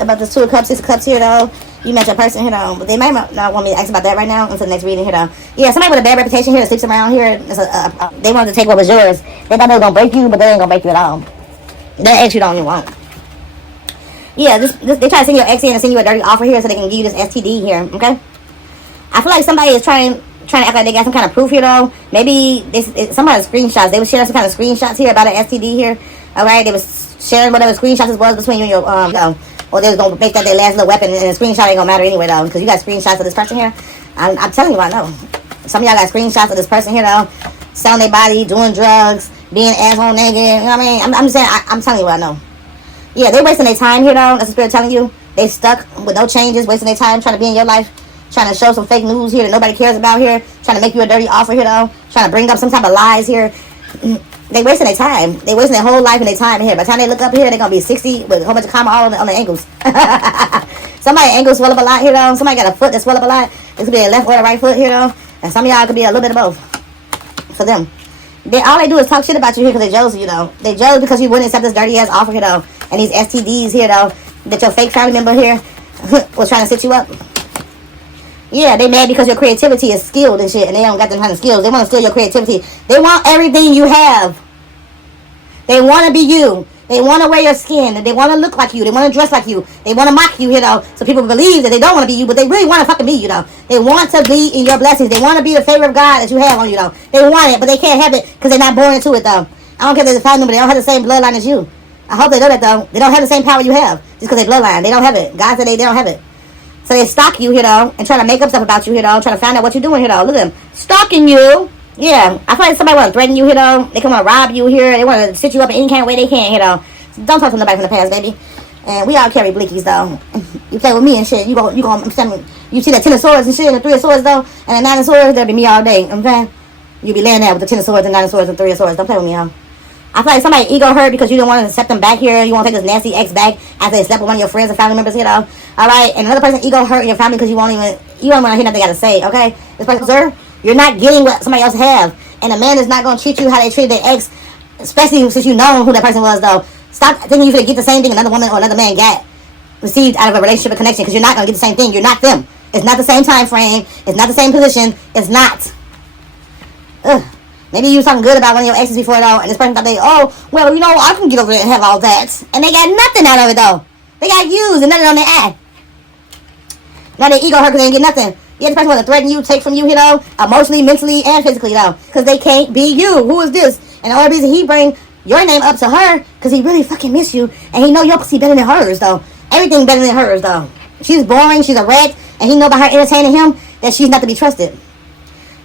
about this 2 of Cups, 6 of Cups here though? You met your person here though, but they might not want me to ask about that right now until the next reading here though. Yeah, somebody with a bad reputation here that sleeps around here. They wanted to take what was yours. They thought they were gonna break you, but they ain't gonna break you at all. That ex you don't even want. Yeah, they try to send your ex in and send you a dirty offer here so they can give you this STD here. Okay. I feel like somebody is trying to act like they got some kind of proof here though. Maybe somebody's screenshots. They were sharing some kind of screenshots here about an STD here. All right, they was sharing whatever screenshots it was between you and your or they was gonna make that their last little weapon, and the screenshot ain't gonna matter anyway though, because you got screenshots of this person here. I'm telling you, I know. Some of y'all got screenshots of this person here though, selling their body, doing drugs, being asshole nigga. You know what I mean? I'm just saying. I'm telling you what I know. Yeah, they wasting their time here though. That's the Spirit telling you. They stuck with no changes, wasting their time trying to be in your life, trying to show some fake news here that nobody cares about here, trying to make you a dirty offer here though, trying to bring up some type of lies here. They wasting their time. They wasting their whole life and their time here. By the time they look up here, they're gonna be 60 with a whole bunch of comma all on the ankles. Somebody's ankles swell up a lot here though. Somebody got a foot that swell up a lot. It could be a left or a right foot here though. And some of y'all could be a little bit of both. For them. All they do is talk shit about you here because they're jealous of you though. They jealous because you wouldn't accept this dirty ass offer here though. And these STDs here though, that your fake family member here was trying to set you up. Yeah, they mad because your creativity is skilled and shit, and they don't got them kind of skills. They want to steal your creativity. They want everything you have. They want to be you. They want to wear your skin. They want to look like you. They want to dress like you. They want to mock you, you know, so people believe that they don't want to be you, but they really want to fucking be you, though. They want to be in your blessings. They want to be the favor of God that you have on you, though. They want it, but they can't have it because they're not born into it, though. I don't care if they're the family member. They don't have the same bloodline as you. I hope they know that, though. They don't have the same power you have just because they bloodline. They don't have it. God said they don't have it. So they stalk you, you know, and try to make up stuff about you, you know, trying to find out what you're doing, you know. Look at them. Stalking you. Yeah. I feel like somebody want to threaten you, you know. They come want to rob you here. They want to sit you up in any kind of way they can, you know. So don't talk to nobody from the past, baby. And we all carry blinkies, though. You play with me and shit. You see that 10 of swords and shit, and the 3 of swords, though, and the 9 of swords, that'll be me all day. I'm saying? You'll be laying there with the 10 of swords and 9 of swords and 3 of swords. Don't play with me, y'all. I feel like somebody ego hurt because you didn't want to accept them back here. You want to take this nasty ex back after they slept with one of your friends and family members, you know. All right, and another person ego hurt in your family because you don't want to hear nothing they got to say. Okay, this person, sir, you're not getting what somebody else have, and a man is not going to treat you how they treat their ex, especially since you know who that person was. Though, stop thinking you're going to get the same thing another woman or another man received out of a relationship or connection, because you're not going to get the same thing. You're not them. It's not the same time frame. It's not the same position. It's not. Ugh. Maybe you was talking good about one of your exes before, though, and this person thought well, I can get over there and have all that. And they got nothing out of it, though. They got used and nothing on their eye. Now their ego hurt because they didn't get nothing. Yeah, this person want to threaten you, take from you, emotionally, mentally, and physically, though. Because they can't be you. Who is this? And the only reason he bring your name up to her, because he really fucking miss you, and he know your pussy better than hers, though. Everything better than hers, though. She's boring, she's a wreck, and he know by her entertaining him that she's not to be trusted.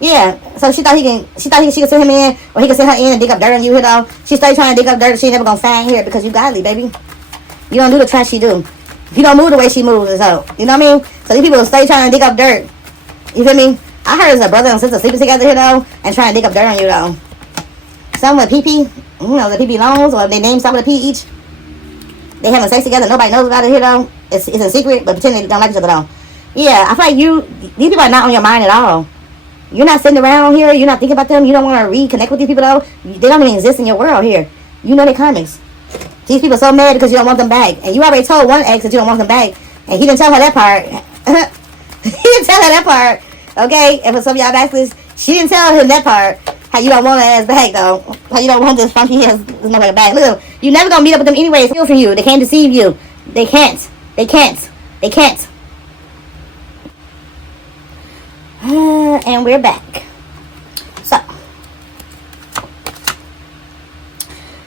Yeah, so she thought she could send him in, or he could send her in and dig up dirt on you, She started trying to dig up dirt she never gonna find here because you godly, baby. You don't do the trash she do. You don't move the way she moves, so, you know what I mean? So these people stay trying to dig up dirt. You feel me? I heard it's a brother and sister sleeping together, and trying to dig up dirt on you, though. Some with PP, the PP loans, or they name some with a P each. They having sex together, nobody knows about it, It's a secret, but pretend they don't like each other, though. Yeah, I feel like these people are not on your mind at all. You're not sitting around here. You're not thinking about them. You don't want to reconnect with these people, though. They don't even exist in your world here. You know they're karmics. These people are so mad because you don't want them back. And you already told one ex that you don't want them back. And he didn't tell her that part. He didn't tell her that part. Okay? And for some of y'all backsliders, she didn't tell him that part. How you don't want her ass back, though. How you don't want this funky ass motherfucker back. Look, you're never going to meet up with them anyway. It's still for you. They can't deceive you. They can't. They can't. They can't. And we're back. So,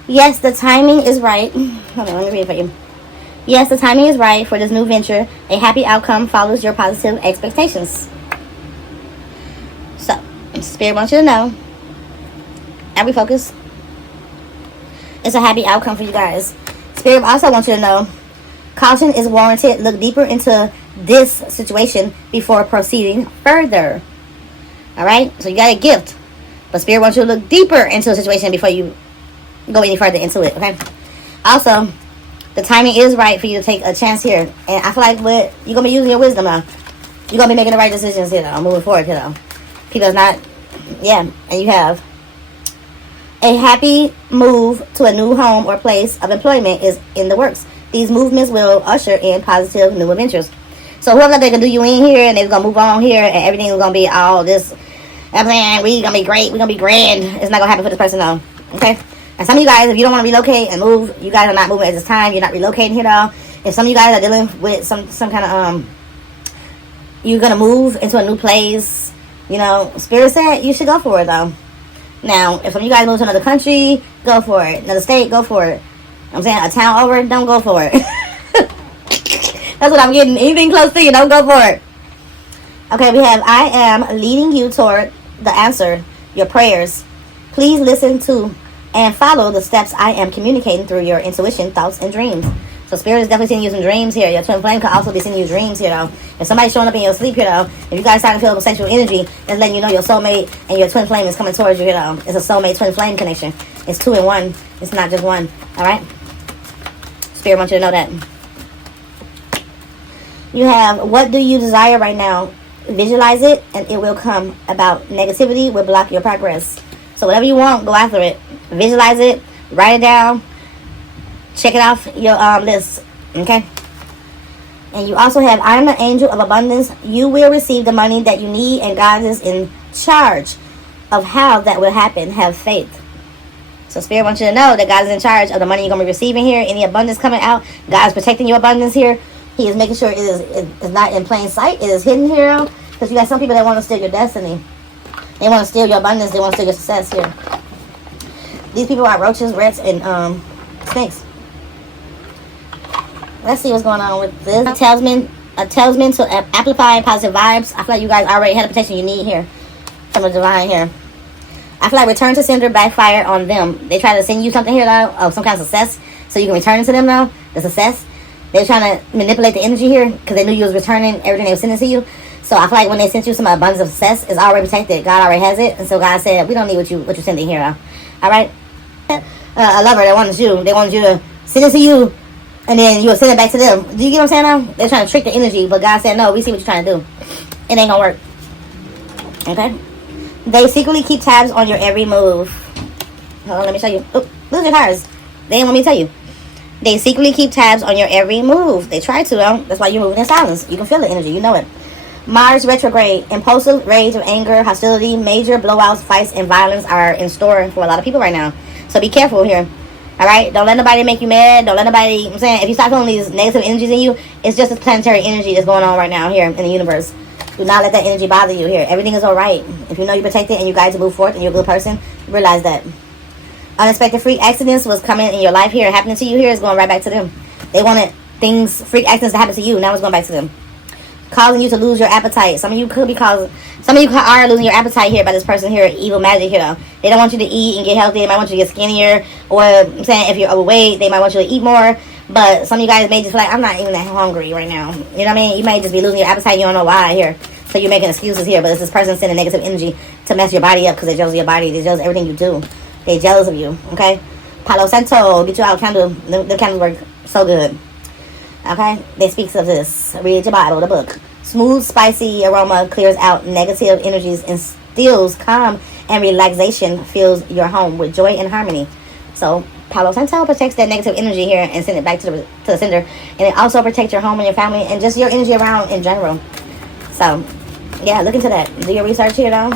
yes, the timing is right. Hold on, let me read it for you. Yes, the timing is right for this new venture. A happy outcome follows your positive expectations. So, Spirit wants you to know. Are we focused? It's a happy outcome for you guys. Spirit also wants you to know. Caution is warranted. Look deeper into this situation before proceeding further. Alright? So you got a gift. But Spirit wants you to look deeper into the situation before you go any further into it. Okay? Also, the timing is right for you to take a chance here. And I feel like you're going to be using your wisdom now. You're going to be making the right decisions here, though. Moving forward, People's not... Yeah. And you have... A happy move to a new home or place of employment is in the works. These movements will usher in positive new adventures. So whoever they can do you in here and they're going to move on here and everything is going to be all this, I'm saying, we're going to be great, we're going to be grand. It's not going to happen for this person, though. Okay? And some of you guys, if you don't want to relocate and move, you guys are not moving at this time. You're not relocating here, though. If some of you guys are dealing with some kind of, you're going to move into a new place, Spirit said you should go for it, though. Now, if some of you guys move to another country, go for it. Another state, go for it. I'm saying a town over, don't go for it. That's what I'm getting. Anything close to you, don't go for it. Okay, we have, I am leading you toward the answer, your prayers. Please listen to and follow the steps I am communicating through your intuition, thoughts, and dreams. So Spirit is definitely sending you some dreams here. Your twin flame could also be sending you dreams here, though. If somebody's showing up in your sleep here, though, if you guys starting to feel sexual energy, that's letting you know your soulmate and your twin flame is coming towards you here, though. It's a soulmate twin flame connection. It's 2 in 1. It's not just one. All right? Spirit wants you to know that. You have, what do you desire right now? Visualize it, and it will come about. Negativity will block your progress. So whatever you want, go after it. Visualize it. Write it down. Check it off your list. Okay? And you also have, I am an angel of abundance. You will receive the money that you need, and God is in charge of how that will happen. Have faith. So Spirit wants you to know that God is in charge of the money you're going to be receiving here. Any abundance coming out, God is protecting your abundance here. He is making sure it is not in plain sight. It is hidden here. Because you got some people that want to steal your destiny. They want to steal your abundance. They want to steal your success here. These people are roaches, rats, and snakes. Let's see what's going on with this. A talisman to amplify positive vibes. I feel like you guys already had the protection you need here from the divine here. I feel like return to sender backfire on them. They try to send you something here, though, of some kind of success, so you can return it to them, though, the success. They're trying to manipulate the energy here because they knew you was returning everything they were sending to you. So I feel like when they sent you some abundance of success, it's already protected. God already has it. And so God said, we don't need what you're sending here, though. All right? A lover that wanted you. They wanted you to send it to you, and then you will send it back to them. Do you get what I'm saying now? They're trying to trick the energy, but God said, no, we see what you're trying to do. It ain't going to work. Okay? They secretly keep tabs on your every move. Hold on, let me show you. Oh, look at your cards. They didn't want me to tell you. They secretly keep tabs on your every move. They try to, though. That's why you're moving in silence. You can feel the energy. You know it. Mars retrograde. Impulsive rage of anger, hostility, major blowouts, fights, and violence are in store for a lot of people right now. So be careful here. Alright? Don't let nobody make you mad. Don't let nobody... I'm saying, if you start feeling these negative energies in you, it's just this planetary energy that's going on right now here in the universe. Do not let that energy bother you here. Everything is alright. If you know you're protected and you guys move forward and you're a good person, realize that. Unexpected freak accidents was coming in your life here, happening to you here, is going right back to them. They wanted things, freak accidents to happen to you. Now it's going back to them. Causing you to lose your appetite. Some of you are losing your appetite here by this person here, evil magic here though. They don't want you to eat and get healthy. They might want you to get skinnier. Or, I'm saying, if you're overweight, they might want you to eat more. But some of you guys may just feel like, I'm not even that hungry right now. You know what I mean? You may just be losing your appetite. You don't know why here. So you're making excuses here. But it's this person sending negative energy to mess your body up because they're jealous of your body. They're jealous of everything you do. They're jealous of you. Okay? Palo Santo. Get you out candle. The candles work so good. Okay? They speaks of this. Read your Bible, the book. Smooth, spicy aroma clears out negative energies, instills calm and relaxation, fills your home with joy and harmony. So, Palo Santo protects that negative energy here and send it back to the sender. And it also protects your home and your family and just your energy around in general. So, yeah, look into that. Do your research here, though.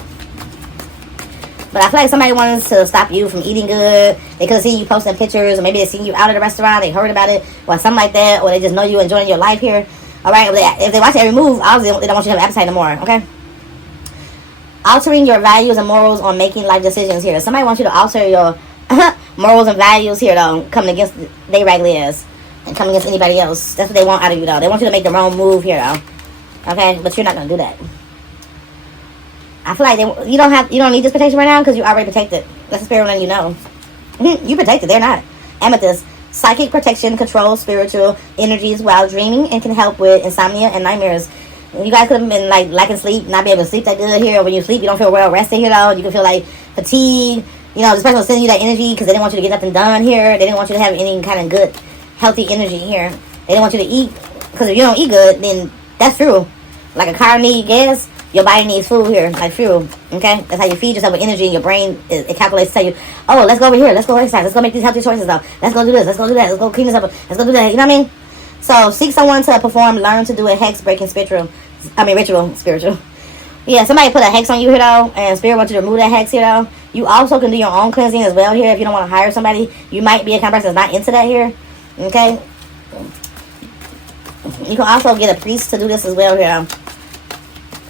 But I feel like somebody wanted to stop you from eating good. They could have seen you posting pictures, or maybe they seen you out at the restaurant, they heard about it, or something like that, or they just know you enjoying your life here. Alright, if they watch every move, obviously they don't want you to have appetite no more, okay? Altering your values and morals on making life decisions here. Somebody wants you to alter your morals and values here, though, coming against they raggedy ass and coming against anybody else. That's what they want out of you, though. They want you to make the wrong move here, though. Okay? But you're not going to do that. I feel like you don't need this protection right now because you're already protected. That's the spirit letting you know. You protected. They're not. Amethyst. Psychic protection controls spiritual energies while dreaming and can help with insomnia and nightmares. You guys could have been like lacking sleep, not be able to sleep that good here. When you sleep, you don't feel well rested here, though. You can feel like fatigue. You know, this person was sending you that energy because they didn't want you to get nothing done here. They didn't want you to have any kind of good, healthy energy here. They didn't want you to eat because if you don't eat good, then that's true. Like a car needs gas, your body needs food here, like fuel. Okay, that's how you feed yourself with energy. And your brain it calculates to tell you, oh, let's go over here, let's go exercise, let's go make these healthy choices though. Let's go do this, let's go do that, let's go clean this up, let's go do that. You know what I mean? So seek someone to perform, learn to do a hex breaking ritual. Spiritual. Yeah, somebody put a hex on you here though, and spirit wants you to remove that hex here though. You also can do your own cleansing as well here if you don't want to hire somebody. You might be a kind of person that's not into that here. Okay. You can also get a priest to do this as well here.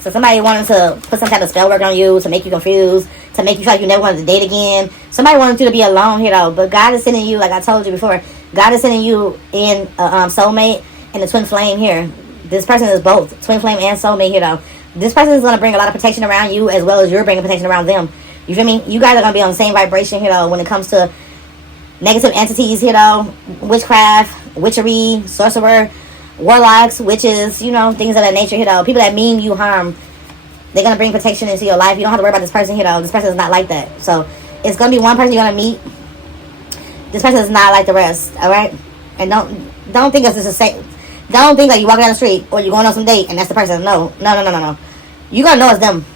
So somebody wanted to put some type of spell work on you to make you confused, to make you feel like you never wanted to date again. Somebody wanted you to be alone here though, but God is sending you, like I told you before, God is sending you in a soulmate and a twin flame here. This person is both twin flame and soulmate here though. This person is going to bring a lot of protection around you as well as you're bringing protection around them. You feel me? You guys are going to be on the same vibration here though when it comes to negative entities here though. Witchcraft, witchery, sorcerer, warlocks, witches, you know, things of that nature here though. People that mean you harm, they're going to bring protection into your life. You don't have to worry about this person here though. This person is not like that. So it's going to be one person you're going to meet. This person is not like the rest, alright? And don't think this is the same. Don't think like you walking down the street or you're going on some date and that's the person. No. You're going to know it's them.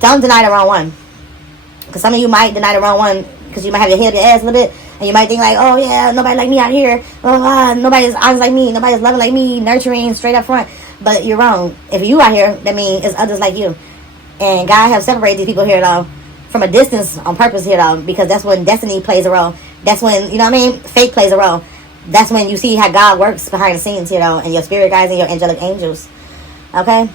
Don't deny the wrong one. Because some of you might deny the wrong one because you might have your head up your ass a little bit. And you might think like, oh yeah, nobody like me out here. Nobody's honest like me. Nobody's loving like me. Nurturing, straight up front. But you're wrong. If you out here, that means it's others like you. And God have separated these people here though from a distance on purpose here though. Because that's when destiny plays a role. That's when, you know what I mean? Fate plays a role. That's when you see how God works behind the scenes, you know, and your spirit guides and your angelic angels. Okay?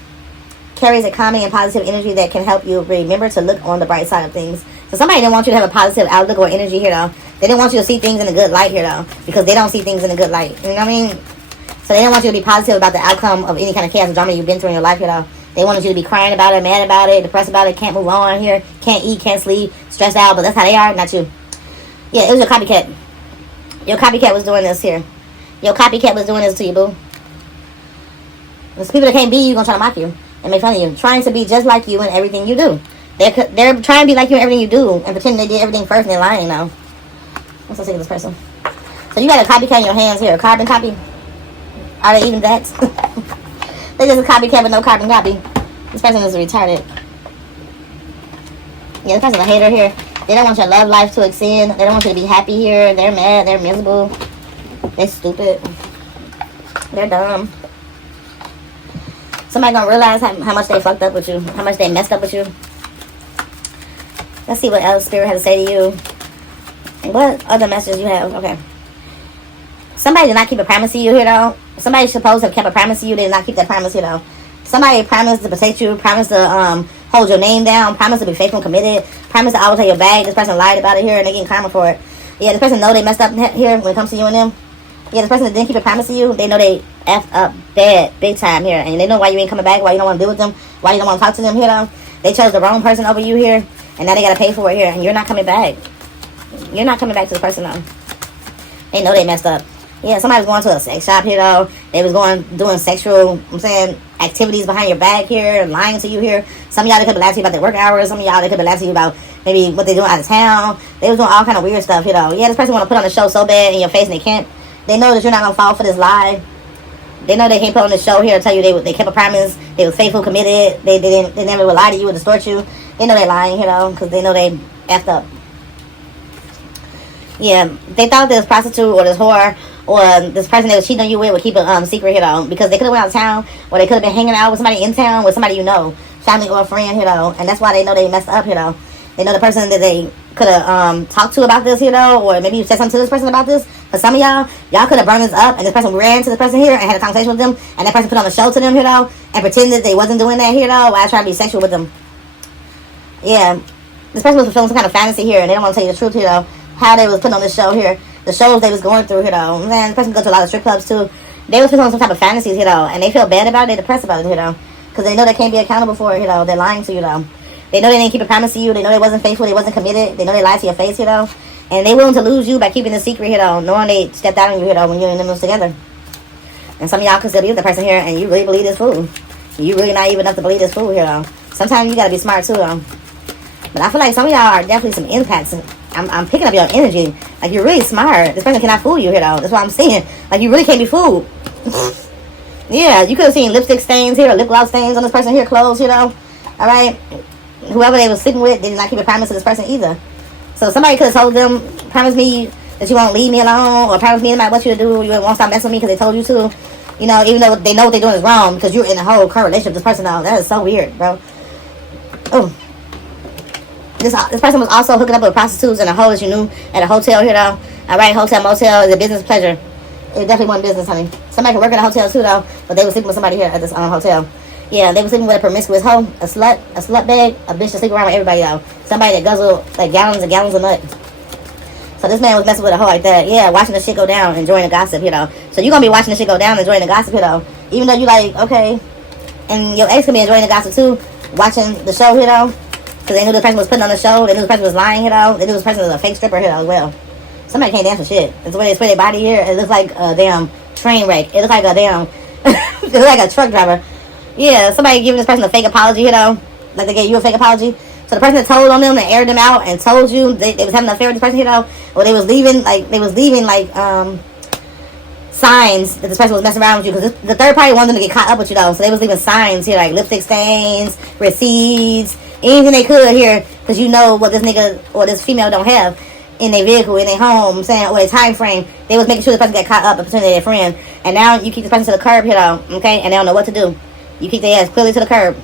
Carries a calming and positive energy that can help you remember to look on the bright side of things. So somebody didn't want you to have a positive outlook or energy here, though. They didn't want you to see things in a good light here, though. Because they don't see things in a good light. You know what I mean? So they didn't want you to be positive about the outcome of any kind of chaos or drama you've been through in your life here, though. They wanted you to be crying about it, mad about it, depressed about it, can't move on here, can't eat, can't sleep, stressed out. But that's how they are, not you. Yeah, it was your copycat. Your copycat was doing this here. Your copycat was doing this to you, boo. There's people that can't be you gonna try to mock you and make fun of you, trying to be just like you in everything you do. They're trying to be like you in everything you do and pretending they did everything first and they're lying now. I'm so sick of this person. So you got a copycat in your hands here, a carbon copy. Are they even that? They just a copycat with no carbon copy. This person is retarded. Yeah, this person's a hater here. They don't want your love life to extend. They don't want you to be happy here. They're mad. They're miserable. They're stupid. They're dumb. Somebody gonna realize how much they fucked up with you, how much they messed up with you. Let's see what else Spirit had to say to you. What other messages you have? Okay. Somebody did not keep a promise to you here, though. Somebody supposed to have kept a promise to you. They did not keep that promise here, though. Somebody promised to protect you, promised to hold your name down, promised to be faithful and committed, promised to always have your back. This person lied about it here, and they're getting karma for it. Yeah, this person know they messed up here when it comes to you and them. Yeah, this person that didn't keep a promise to you, they know they effed up bad, big time here. And they know why you ain't coming back, why you don't want to deal with them, why you don't want to talk to them here, though. They chose the wrong person over you here, and now they got to pay for it here, and you're not coming back. You're not coming back to the person, though. They know they messed up. Yeah, somebody was going to a sex shop here, though. They was doing sexual, activities behind your back here, lying to you here. Some of y'all, they could be lying to you about their work hours. Some of y'all, they could be lying to you about maybe what they doing out of town. They was doing all kind of weird stuff, you know. Yeah, this person want to put on the show so bad in your face, and they can't. They know that you're not going to fall for this lie. They know they can't put on the show here and tell you they kept a promise. They was faithful, committed. They never would lie to you or distort you. They know they lying, you know, because they know they effed up. Yeah, they thought this prostitute or this whore or this person they was cheating on you with would keep a secret, you know, because they could have went out of town, or they could have been hanging out with somebody in town, with somebody you know, family or a friend, you know, and that's why they know they messed up, you know. They know the person that they could have talked to about this, you know, or maybe you said something to this person about this. For some of y'all could have burned this up, and this person ran to this person here and had a conversation with them, and that person put on a show to them, you know, and pretended they wasn't doing that, you know, while trying to be sexual with them. Yeah, this person was fulfilling some kind of fantasy here, and they don't want to tell you the truth, you know, how they was putting on this show here, the shows they was going through, you know. Man, the person go to a lot of strip clubs too. They was fulfilling some type of fantasies, you know, and they feel bad about it, they depressed about it, you know, because they know they can't be accountable for it, you know. They're lying to you, though. They know they didn't keep a promise to you. They know they wasn't faithful. They wasn't committed. They know they lied to your face, you know. And they willing to lose you by keeping the secret, you know, knowing they stepped out on you, you know, when you and them was together. And some of y'all could still be with the person here, and you really believe this fool. You really naive enough to believe this fool, you know. Sometimes you got to be smart, too, though. But I feel like some of y'all are definitely some impacts. I'm picking up your energy. Like, you're really smart. This person cannot fool you, you know. That's what I'm saying. Like, you really can't be fooled. Yeah, you could have seen lipstick stains here, or lip gloss stains on this person here, clothes, you know. All right? Whoever they was sleeping with did not keep a promise to this person either. So somebody could have told them, promise me that you won't leave me alone, or promise me no matter what you do, you won't stop messing with me because they told you to. You know, even though they know what they're doing is wrong, because you're in a whole current relationship with this person now. That is so weird, bro. Oh. This person was also hooking up with prostitutes and a hoe that you knew at a hotel here, though. All right, hotel, motel is a business pleasure. It definitely wasn't business, honey. Somebody could work at a hotel too, though, but they were sleeping with somebody here at this hotel. Yeah, they were sleeping with a promiscuous hoe, a slut bag, a bitch to sleep around with everybody, though. Somebody that guzzled like gallons and gallons of nut. So this man was messing with a hoe like that. Yeah, watching the shit go down, enjoying the gossip, you know. So you're going to be watching the shit go down, enjoying the gossip, you know. Even though you like, okay. And your ex can be enjoying the gossip too, watching the show, you know. Because they knew the person was putting on the show. They knew the person was lying, you know. They knew this person was a fake stripper here as well. Somebody can't dance for shit. It's the way they spray their body here. It looks like a damn train wreck. It looks like a damn... it looks like a truck driver. Yeah, somebody giving this person a fake apology, you know. Like they gave you a fake apology. So the person that told on them, that aired them out and told you they was having an affair with this person, you know. Or they was leaving, signs that this person was messing around with you. Because the third party wanted them to get caught up with you, though. So they was leaving signs here, like lipstick stains, receipts, anything they could here. Because you know what this nigga or this female don't have in their vehicle, in their home, or their time frame. They was making sure the person got caught up and pretending their friend. And now you keep this person to the curb here, though, okay? And they don't know what to do. You keep their ass clearly to the curb.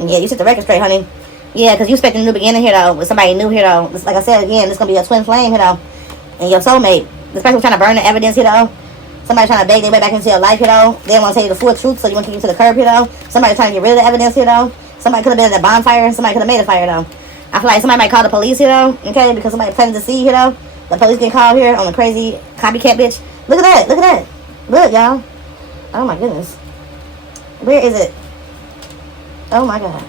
Yeah, you set the record straight, honey. Yeah, because you expecting a new beginning here, though, with somebody new here, though. Like I said, again, this going to be a twin flame here, though. And your soulmate. This person was trying to burn the evidence here, though. Somebody trying to beg their way back into your life here, though. They don't want to tell you the full truth, so you want to keep you to the curb here, though. Somebody trying to get rid of the evidence here, though. Somebody could have been in a bonfire. Somebody could have made a fire, though. I feel like somebody might call the police here, though. Okay, because somebody planted to see here, though. The police get called here on the crazy copycat bitch. Look at that. Look at that. Look, y'all. Oh, my goodness. Where is it? Oh, my God.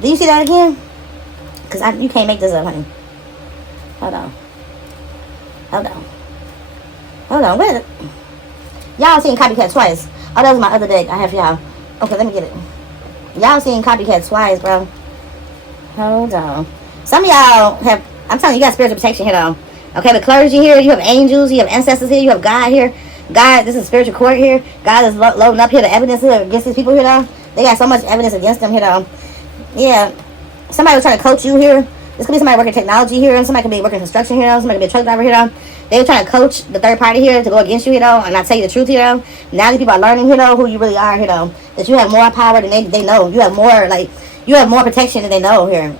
Do you see that again? Because you can't make this up, honey. Hold on. Hold on. Hold on. Where? Y'all seen Copycat twice. Oh, that was my other deck I have for y'all. Okay, let me get it. Y'all seen Copycat twice, bro. Hold on. Some of y'all have... I'm telling you, you got spiritual protection here, though. Okay, but clergy here, you have angels, you have ancestors here, you have God here. God, this is spiritual court here. God is loading up here the evidence here against these people here, though. They got so much evidence against them here, though. Yeah. Somebody was trying to coach you here. This could be somebody working technology here, and somebody could be working construction here, though. Somebody could be a truck driver here, though. They were trying to coach the third party here to go against you, and not tell you the truth, Now these people are learning, who you really are, that you have more power than they know. You have more, you have more protection than they know here.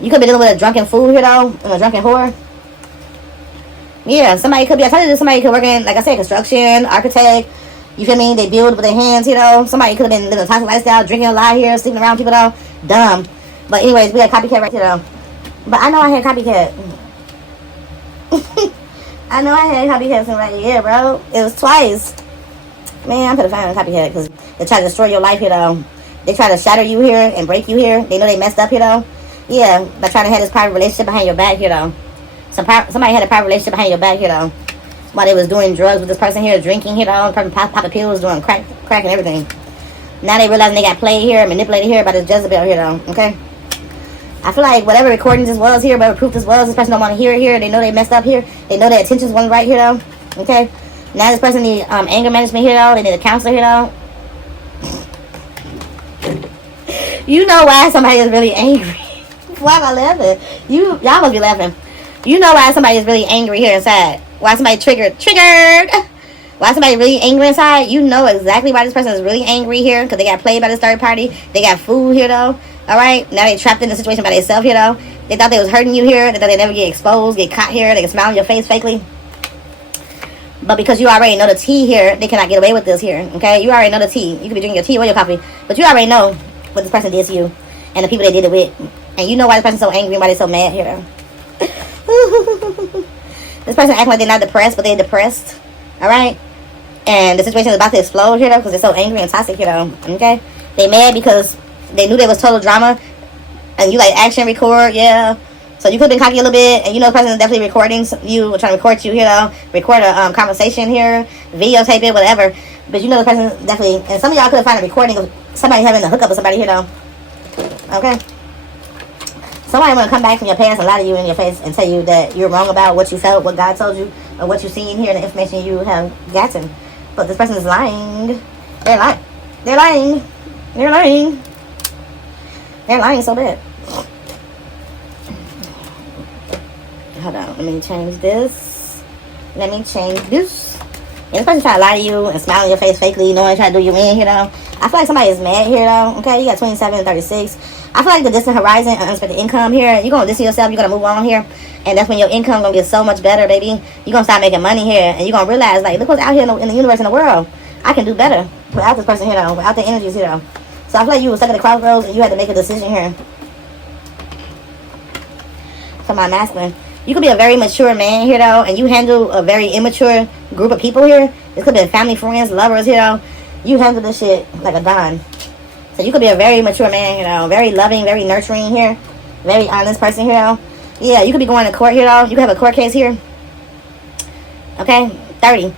You could be dealing with a drunken fool, and a drunken whore. Yeah, somebody could be, I told you, somebody could work in, like I said, construction, architect. You feel me? They build with their hands, Somebody could have been living a toxic lifestyle, drinking a lot here, sleeping around people, Dumb. But anyways, we had copycat right here, But I know I had copycat. I know I had copycats in right here, bro. It was twice. Man, I'm gonna find a copycat because they try to destroy your life, They try to shatter you here and break you here. They know they messed up, Yeah, by trying to have this private relationship behind your back, Somebody had a private relationship behind your back, while they was doing drugs with this person here, drinking, popping pills, doing crack and everything. Now they realizing they got played here, manipulated here by this Jezebel here, okay? I feel like whatever recordings this was here, whatever proof this was, this person don't want to hear it here. They know they messed up here. They know their intentions wasn't right here, okay? Now this person need anger management here, They need a counselor here, You know why somebody is really angry. Why am I laughing? Y'all must be laughing. You know why somebody is really angry here inside. Why somebody triggered. Why somebody really angry inside. You know exactly why this person is really angry here. Because they got played by this third party. They got food here, Alright? Now they trapped in the situation by themselves here, They thought they was hurting you here. They thought they'd never get exposed, get caught here. They can smile in your face fakely. But because you already know the tea here, they cannot get away with this here. Okay? You already know the tea. You could be drinking your tea or your coffee. But you already know what this person did to you. And the people they did it with. And you know why this person's so angry and why they're so mad here. This person acting like they're not depressed, but they're depressed. Alright? And the situation is about to explode here, because they're so angry and toxic here, Okay? They mad because they knew there was total drama. And you like action record, yeah. So you could have been cocky a little bit. And you know the person is definitely recording you, trying to record you here, record a conversation here, videotape it, whatever. But you know the person definitely, and some of y'all could have found a recording of somebody having a hookup with somebody here, Okay? Somebody want to come back from your past and lie to you in your face and tell you that you're wrong about what you felt, what God told you, or what you've seen here, and the information you have gotten. But this person is lying. They're lying. They're lying. They're lying. They're lying so bad. Hold on. Let me change this. Let me change this. And this person trying to lie to you and smile in your face fakely, knowing trying to do you in, I feel like somebody is mad here, Okay, you got 27 and 36. I feel like the distant horizon and unexpected income here, you're going to listen to yourself, you're going to move on here. And that's when your income going to get so much better, baby. You're going to start making money here. And you're going to realize, like, look what's out here in the universe, in the world. I can do better without this person here, without the energies here, So I feel like you were stuck at the crossroads and you had to make a decision here. For my masculine. You could be a very mature man here, and you handle a very immature group of people here. This could be family, friends, lovers here, You handle this shit like a don. So you could be a very mature man, very loving, very nurturing here. Very honest person here, Yeah, you could be going to court here, You could have a court case here. Okay, 30.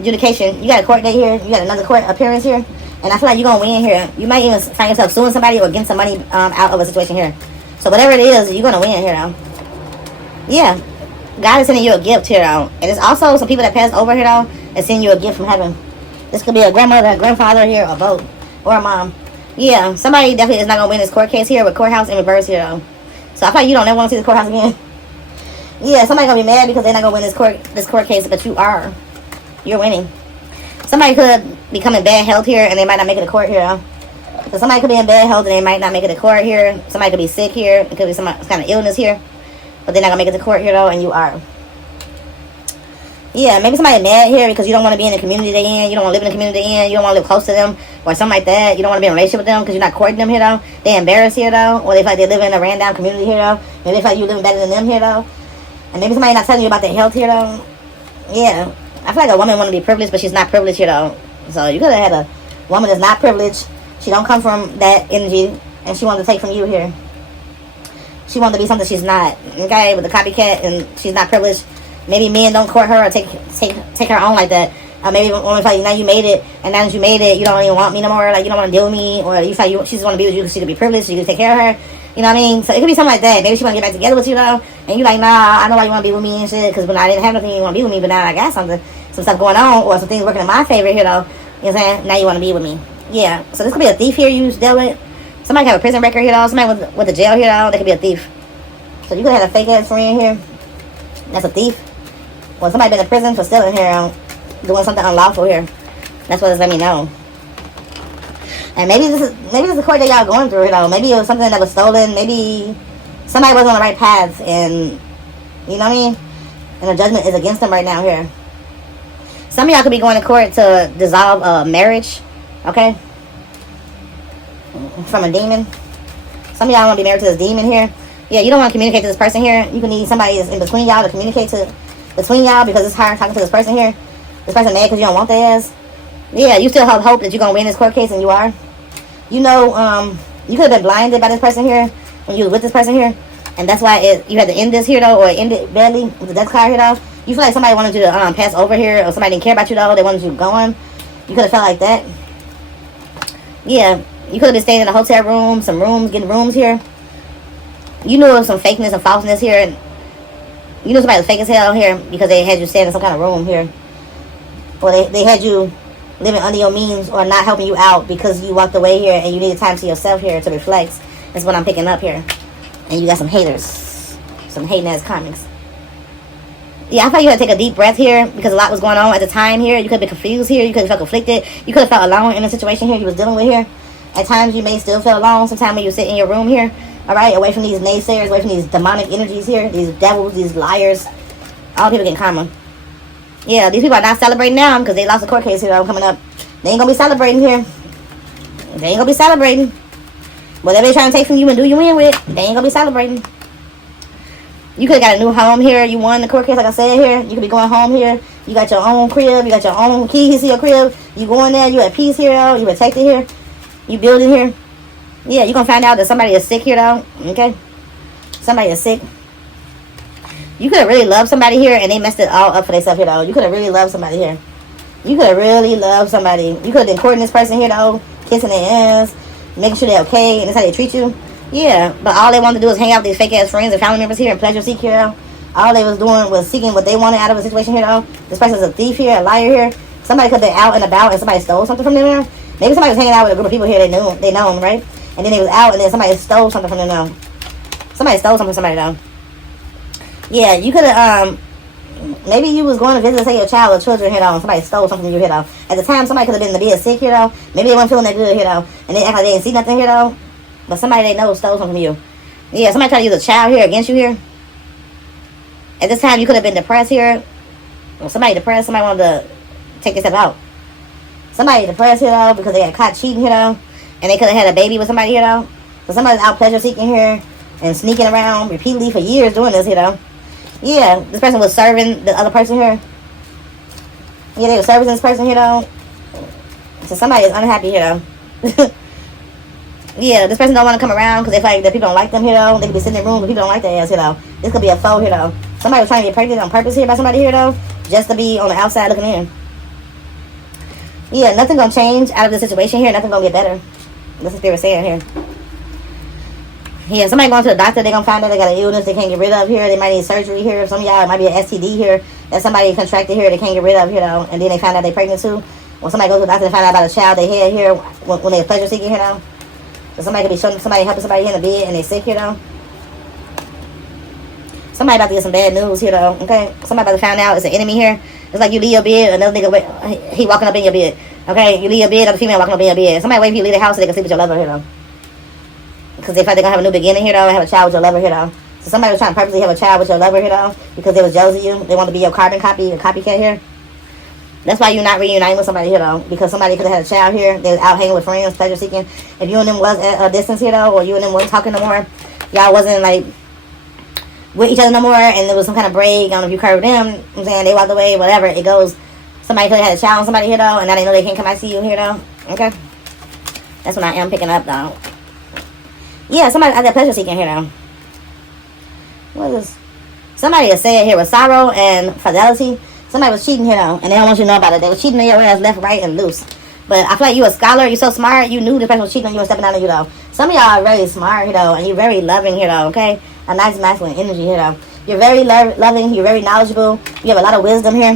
Adjudication. You got a court date here. You got another court appearance here. And I feel like you're going to win here. You might even find yourself suing somebody or getting some money out of a situation here. So whatever it is, you're going to win here, Yeah. God is sending you a gift here, And it's also some people that passed over here, and sending you a gift from heaven. This could be a grandmother, a grandfather here, or both. Or a mom. Yeah, somebody definitely is not going to win this court case here with courthouse in reverse here, So I feel like you don't ever want to see the courthouse again. Yeah, somebody going to be mad because they're not going to win this court case, but you are. You're winning. Somebody could become in bad health here, and they might not make it to court here, So somebody could be in bad health, and they might not make it to court here. Somebody could be sick here. It could be some kind of illness here. But they're not going to make it to court here, and you are. Yeah, maybe somebody mad here because you don't want to be in the community they're in. You don't want to live in the community they're in. You don't want to live close to them or something like that. You don't want to be in a relationship with them because you're not courting them here, They're embarrassed here, Or they feel like they live in a ran down community here, Maybe they feel like you're living better than them here, And maybe somebody not telling you about their health here, Yeah. I feel like a woman want to be privileged, but she's not privileged here, So you could have had a woman that's not privileged. She don't come from that energy, and she wanted to take from you here. She wanted to be something she's not, okay, with a copycat, and she's not privileged. Maybe men don't court her or take her on like that. Maybe a woman feel like now you made it, and now that you made it, you don't even want me no more. Like you don't want to deal with me, or you feel like she just want to be with you because she could be privileged, so you can take care of her. You know what I mean? So it could be something like that. Maybe she want to get back together with you and you like, nah, I know why you want to be with me and shit. Because when I didn't have nothing, you want to be with me, but now I got some stuff going on, or some things working in my favor here, You know what I'm saying? Now you want to be with me. Yeah. So this could be a thief here you dealt with. Somebody could have a prison record here, Somebody with the jail here, They could be a thief. So you could have a fake ass friend here. That's a thief. Well, somebody been in prison for stealing here, doing something unlawful here. That's what it's let me know. And maybe this is the court that y'all going through, you know. Maybe it was something that was stolen. Maybe somebody wasn't on the right path, and you know what I mean? And the judgment is against them right now here. Some of y'all could be going to court to dissolve a marriage, okay? From a demon. Some of y'all want to be married to this demon here. Yeah, you don't want to communicate to this person here. You can need somebody that's in between y'all to communicate to between y'all, because it's hard talking to this person here. This person mad because you don't want their ass. Yeah, you still have hope that you're going to win this court case, and you are. You know, you could have been blinded by this person here when you was with this person here. And that's why you had to end this here, though, or end it badly with the death card here, though. You feel like somebody wanted you to pass over here, or somebody didn't care about you, though. They wanted you going. You could have felt like that. Yeah, you could have been staying in a hotel room, some rooms, getting rooms here. You knew there was some fakeness and falseness here. And you knew somebody was fake as hell here because they had you staying in some kind of room here. Or they had you living under your means or not helping you out because you walked away here and you needed time to yourself here to reflect. That's what I'm picking up here. And you got some haters. Some hating ass karmics. Yeah, I thought you had to take a deep breath here because a lot was going on at the time here. You could have been confused here. You could have felt conflicted. You could have felt alone in the situation here you was dealing with here. At times you may still feel alone. Sometimes when you sit in your room here, all right, away from these naysayers, away from these demonic energies here, these devils, these liars. All people getting karma. Yeah, these people are not celebrating now because they lost a court case here coming up. They ain't going to be celebrating here. They ain't going to be celebrating. Whatever they're trying to take from you and do you in with, they ain't going to be celebrating. You could have got a new home here. You won the court case, like I said here. You could be going home here. You got your own crib. You got your own keys to your crib. You going there. You at peace here, though. You protected here. You building here. Yeah, you're going to find out that somebody is sick here, though. Okay? Somebody is sick. You could have really loved somebody here, and they messed it all up for themselves here, though. You could have really loved somebody here. You could have really loved somebody. You could have been courting this person here, though. Kissing their ass. Making sure they're okay, and that's how they treat you. Yeah, but all they wanted to do was hang out with these fake-ass friends and family members here and pleasure seek here, though. All they was doing was seeking what they wanted out of a situation here, though. This person's a thief here, a liar here. Somebody could have been out and about, and somebody stole something from them there. Maybe somebody was hanging out with a group of people here they know them, right? And then they was out, and then somebody stole something from them, though. Somebody stole something from somebody, though. Yeah, you could have, maybe you was going to visit, say, your child or children here, though, and somebody stole something from you here, though. At the time, somebody could have been to be sick here, though. Maybe they weren't feeling that good here, though. And they act like they didn't see nothing here, though. But somebody they know stole something from you. Yeah, somebody tried to use a child here against you here. At this time, you could have been depressed here. Well, somebody depressed, somebody wanted to take this step out. Somebody depressed here, though, because they got caught cheating here, though. And they could have had a baby with somebody here, though. So somebody's out pleasure seeking here and sneaking around repeatedly for years doing this here, though. Yeah, this person was serving the other person here. Yeah, they were serving this person here, though. So somebody is unhappy here, though. Yeah, this person don't want to come around because they feel like that people don't like them here, though. They could be sitting in rooms but people don't like their ass here, though. This could be a foe here, though. Somebody was trying to get pregnant on purpose here by somebody here, though. Just to be on the outside looking in. Yeah, nothing gonna change out of the situation here. Nothing gonna get better. That's what they were saying here. Yeah, somebody going to the doctor, they gonna find out they got an illness they can't get rid of here. They might need surgery here. Some of y'all, it might be an STD here that somebody contracted here they can't get rid of here, though. And then they find out they pregnant too. When somebody goes to the doctor, they find out about a child they had here when they're pleasure seeking here, though. So somebody could be showing somebody helping somebody in the bed and they sick here, though. Somebody about to get some bad news here, though. Okay, somebody about to find out it's an enemy here. It's like you leave your bed, another nigga he walking up in your bed. Okay, you leave your bed, other female walking up in your bed. Somebody wait for you to leave the house so they can sleep with your lover here, though. Because they feel like they're gonna have a new beginning here, though, and have a child with your lover here, though. So somebody was trying to purposely have a child with your lover here, though, because they was jealous of you. They want to be your carbon copy, your copycat here. That's why you're not reuniting with somebody here, though, because somebody could have had a child here. They was out hanging with friends, pleasure seeking. If you and them was at a distance here, though, or you and them wasn't talking no more, y'all wasn't like with each other no more, and there was some kind of break. I don't know if you curved them. I'm saying they walked away, whatever it goes. Somebody could have had a child with somebody here, though, and now they know they can't come out to you here, though. Okay, that's what I am picking up, though. Yeah, somebody out there pleasure seeking here, though. What is? Somebody is saying here with sorrow and fidelity. Somebody was cheating here, though, and they don't want you to know about it. They were cheating on your ass left, right, and loose. But I feel like you a scholar. You're so smart. You knew the person was cheating on you and stepping out on you, though. Some of y'all are very smart here, though, and you're very loving here, though, okay? A nice masculine energy here, though. You're very loving. You're very knowledgeable. You have a lot of wisdom here.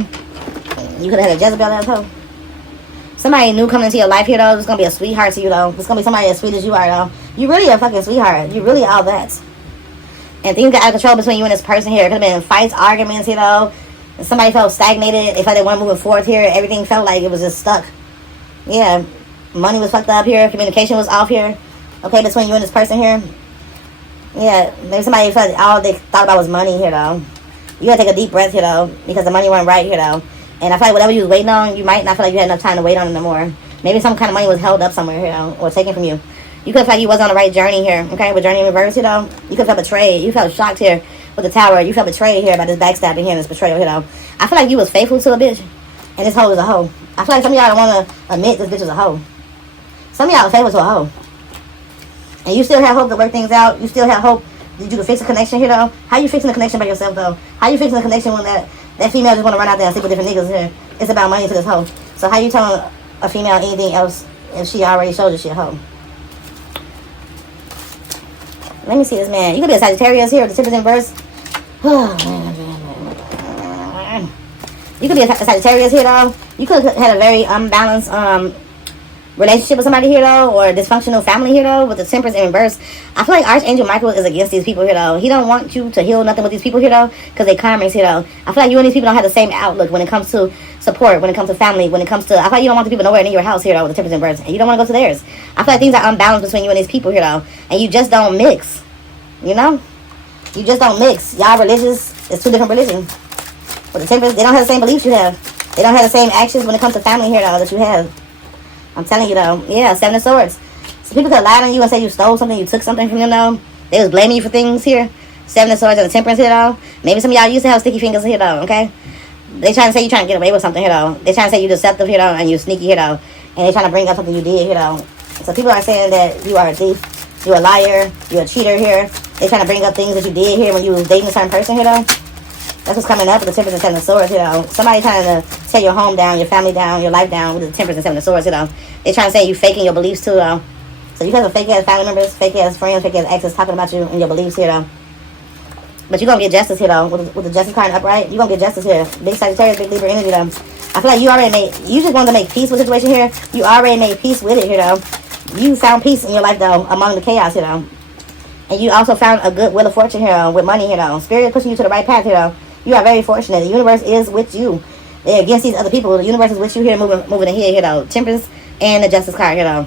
You could have had a Jezebel as well. Somebody new coming into your life here, though. It's going to be a sweetheart to you, though. It's going to be somebody as sweet as you are, though. You really a fucking sweetheart. You really all that. And things got out of control between you and this person here. It could have been fights, arguments, you know. Somebody felt stagnated. They felt they weren't moving forward here. Everything felt like it was just stuck. Yeah, money was fucked up here. Communication was off here. Okay, between you and this person here. Yeah, maybe somebody felt all they thought about was money here, though. You gotta take a deep breath here, though, because the money wasn't right here, though. And I feel like whatever you was waiting on, you might not feel like you had enough time to wait on it no more. Maybe some kind of money was held up somewhere here, though, or taken from you. You could feel like you wasn't on the right journey here, okay, with journey in reverse, you know. You could feel betrayed. You felt shocked here with the tower. You felt betrayed here by this backstabbing here and this betrayal, you know. I feel like you was faithful to a bitch, and this hoe is a hoe. I feel like some of y'all don't want to admit this bitch is a hoe. Some of y'all are faithful to a hoe. And you still have hope to work things out. You still have hope that you can fix a connection here, though. How you fixing the connection by yourself, though? How you fixing the connection when that female just want to run out there and sleep with different niggas here? It's about money to this hoe. So how you telling a female anything else if she already showed you she a hoe? Let me see this man. You could be a Sagittarius here with the 10% verse. You could be a Sagittarius here, though. You could have had a very unbalanced relationship with somebody here, though, or a dysfunctional family here, though, with the Temperance in reverse. I feel like Archangel Michael is against these people here, though. He don't want you to heal nothing with these people here, though, because they karmics here, though. I feel like you and these people don't have the same outlook when it comes to support, when it comes to family, when it comes to... I feel like you don't want the people nowhere near your house here, though, with the Temperance in reverse, and you don't want to go to theirs. I feel like things are unbalanced between you and these people here, though, and you just don't mix, you know? You just don't mix. Y'all religious, it's two different religions. With the Temperance, they don't have the same beliefs you have. They don't have the same actions when it comes to family here, though, that you have. I'm telling you, though. Yeah, 7 of Swords. So people could lie on you and say you stole something, you took something from them, though. They was blaming you for things here. 7 of Swords and the Temperance here, though. Maybe some of y'all used to have sticky fingers here, though, okay? They trying to say you trying to get away with something here, though. They trying to say you deceptive here, though, and you sneaky here, though. And they trying to bring up something you did here, though. So people are saying that you are a thief, you're a liar, you're a cheater here. They trying to bring up things that you did here when you was dating a certain person here, though. That's what's coming up with the Temperance and 7 of Swords, you know. Somebody trying to tear your home down, your family down, your life down with the Temperance and 7 of Swords, you know. They trying to say you faking your beliefs too, though. So you have some fake ass family members, fake ass friends, fake ass exes talking about you and your beliefs here, though. But you're gonna get justice here, though. With the justice card upright, you're gonna get justice here. Big Sagittarius, big Libra energy, though. I feel like you already made, you just wanted to make peace with the situation here. You already made peace with it here, though. You found peace in your life, though, among the chaos here, though. And you also found a good wheel of fortune here, with money here, though. Spirit is pushing you to the right path here, though. You are very fortunate. The universe is with you. They're against these other people. The universe is with you here, moving ahead here, though. Temperance and the Justice card here, though.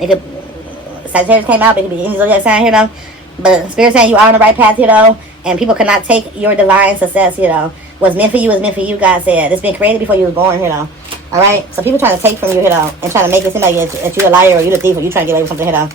It could, Sagittarius came out. It could be any zodiac sign here, though. But Spirit saying you are on the right path here, though. And people cannot take your divine success here, though. What's meant for you is meant for you, God said. It's been created before you was born here, though. All right? So people trying to take from you here, though. And trying to make it seem like that you're a liar or you're the thief or you trying to get away with something here, though.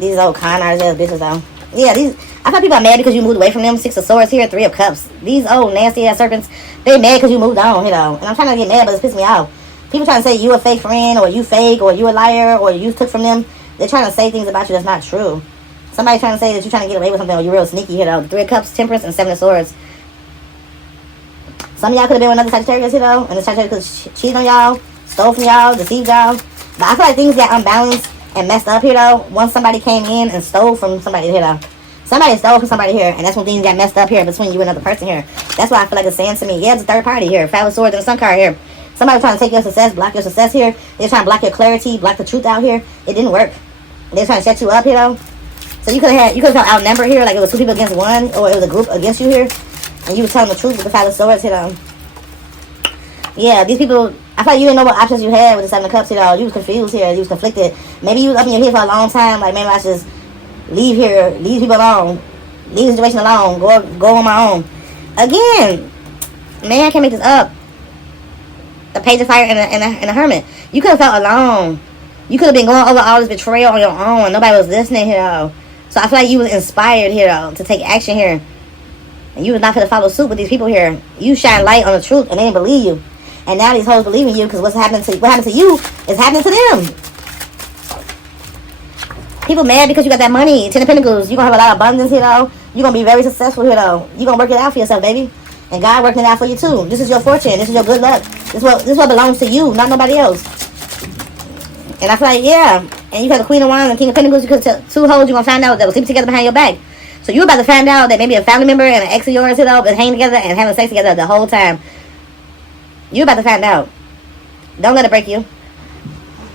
These old con artists, bitches, though. Yeah, these... I thought people are mad because you moved away from them. 6 of Swords here, 3 of Cups. These old nasty ass serpents, they mad because you moved on, you know. And I'm trying to get mad, but it's pissing me off. People trying to say you a fake friend, or you fake, or you a liar, or you took from them. They're trying to say things about you that's not true. Somebody trying to say that you're trying to get away with something, or you're real sneaky, you know. 3 of Cups, Temperance, and 7 of Swords. Some of y'all could have been with another Sagittarius, you know, and the Sagittarius could cheat on y'all, stole from y'all, deceived y'all. But I feel like things got unbalanced and messed up here, though, once somebody came in and stole from somebody here, though. Somebody stole from somebody here, and that's when things got messed up here between you and another person here. That's why I feel like it's saying to me, yeah, it's a third party here. 5 of Swords and the Sun card here. Somebody trying to take your success, block your success here. They're trying to block your clarity, block the truth out here. It didn't work. They're trying to set you up here, though. So you could have felt outnumbered here, like it was 2 people against 1, or it was a group against you here, and you were telling the truth with the 5 of Swords here, though. Yeah, these people, I feel like you didn't know what options you had with the 7 of Cups here, though. You was confused here. You was conflicted. Maybe you was up in your head for a long time, like, maybe I should just leave here, leave people alone. Leave the situation alone. Go on my own. Again, man, I can't make this up. The Page of Fire and the Hermit. You could have felt alone. You could have been going over all this betrayal on your own. Nobody was listening here, though. So I feel like you was inspired here, though, to take action here. And you was not going to follow suit with these people here. You shine light on the truth, and they didn't believe you. And now these hoes believe in you because what happened to you is happening to them. People mad because you got that money. 10 of Pentacles. You're going to have a lot of abundance here, though. You're going to be very successful here, though. You're going to work it out for yourself, baby. And God working it out for you, too. This is your fortune. This is your good luck. This is what belongs to you, not nobody else. And I feel like, yeah. And you got the Queen of Wands and King of Pentacles. You could tell 2 hoes you're going to find out that will sleep together behind your back. So you're about to find out that maybe a family member and an ex of yours, you know, been hanging together and having sex together the whole time. You're about to find out. Don't let it break you.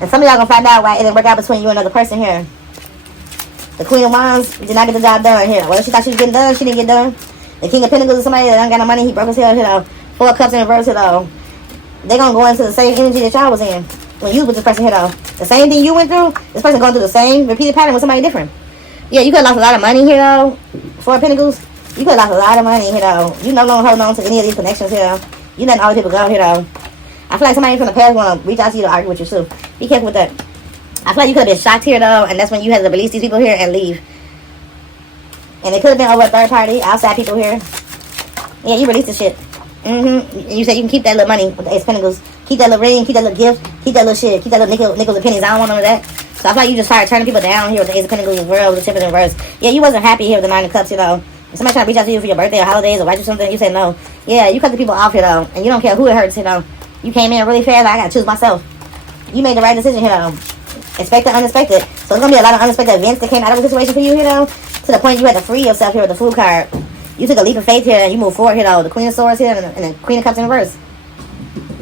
And some of y'all going to find out why it didn't work out between you and another person here. The Queen of Wands did not get the job done here. Well, she thought she was getting done. She didn't get done. The King of Pentacles is somebody that ain't got no money. He broke his head, you know. Four of Cups in reverse, you know. They gonna go into the same energy that y'all was in when you was with this person, you know. The same thing you went through, this person going through the same repeated pattern with somebody different. Yeah, you could have lost a lot of money, you know. Four of Pentacles. You could have lost a lot of money, you know. You no longer hold on to any of these connections, you know. You letting all the people go, you know. I feel like somebody from the past want to reach out to you to argue with you, too. Be careful with that. I feel like you could have been shocked here, though, and that's when you had to release these people here and leave. And it could have been over a third party, outside people here. Yeah, you released the shit. And you said you can keep that little money with the Ace of Pentacles. Keep that little ring, keep that little gift, keep that little shit, keep that little nickels and pennies. I don't want none of that. So I feel like you just started turning people down here with the Ace of Pentacles as well, with the Temperance in reverse. Yeah, you wasn't happy here with the Nine of Cups, you know. If somebody trying to reach out to you for your birthday or holidays or watch or something, you say no. Yeah, you cut the people off here, though. And you don't care who it hurts, you know. You came in really fast, like, I gotta choose myself. You made the right decision here, though. Expected, unexpected. So it's gonna be a lot of unexpected events that came out of the situation for you, you know. To the point you had to free yourself here with the Fool card. You took a leap of faith here and you moved forward here, though. The Queen of Swords here and the Queen of Cups in reverse.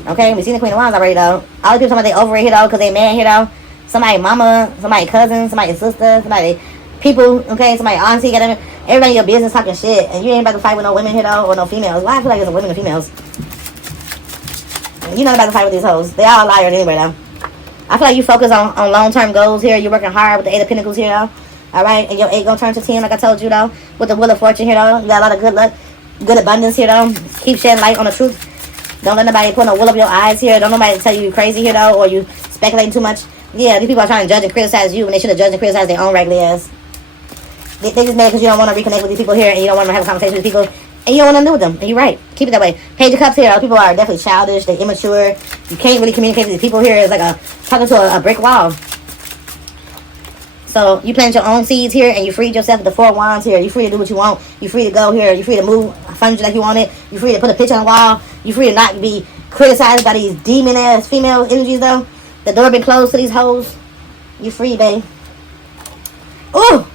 Okay, we seen the Queen of Wands already, though. All the people talking about they over it here, though, because they mad here, though. Somebody mama, somebody cousin, somebody sister, somebody people, okay, somebody auntie, everybody in your business talking shit, and you ain't about to fight with no women here, though, or no females. Why I feel like it's women and females? You're not about to fight with these hoes. They all liars anyway, though. I feel like you focus on long-term goals here. You're working hard with the Eight of Pentacles here, though. Alright, and your 8 gonna turn to 10, like I told you, though. With the Wheel of Fortune here, though. You got a lot of good luck, good abundance here, though. Keep shedding light on the truth. Don't let nobody put no wool over your eyes here. Don't nobody tell you you're crazy here, though, or you speculating too much. Yeah, these people are trying to judge and criticize you when they should have judged and criticized their own regular ass. They just mad because you don't want to reconnect with these people here and you don't want to have a conversation with these people and you don't want to do with them. And you're right. Keep it that way. Page of Cups here, though. People are definitely childish. They're immature. You can't really communicate with these people here. It's like talking to a brick wall. So you planted your own seeds here and you freed yourself with the Four of Wands here. You're free to do what you want. You're free to go here. You're free to move furniture like you want it. You're free to put a picture on the wall. You're free to not be criticized by these demon-ass female energies, though. The door been closed to these hoes. You free, babe. Ooh!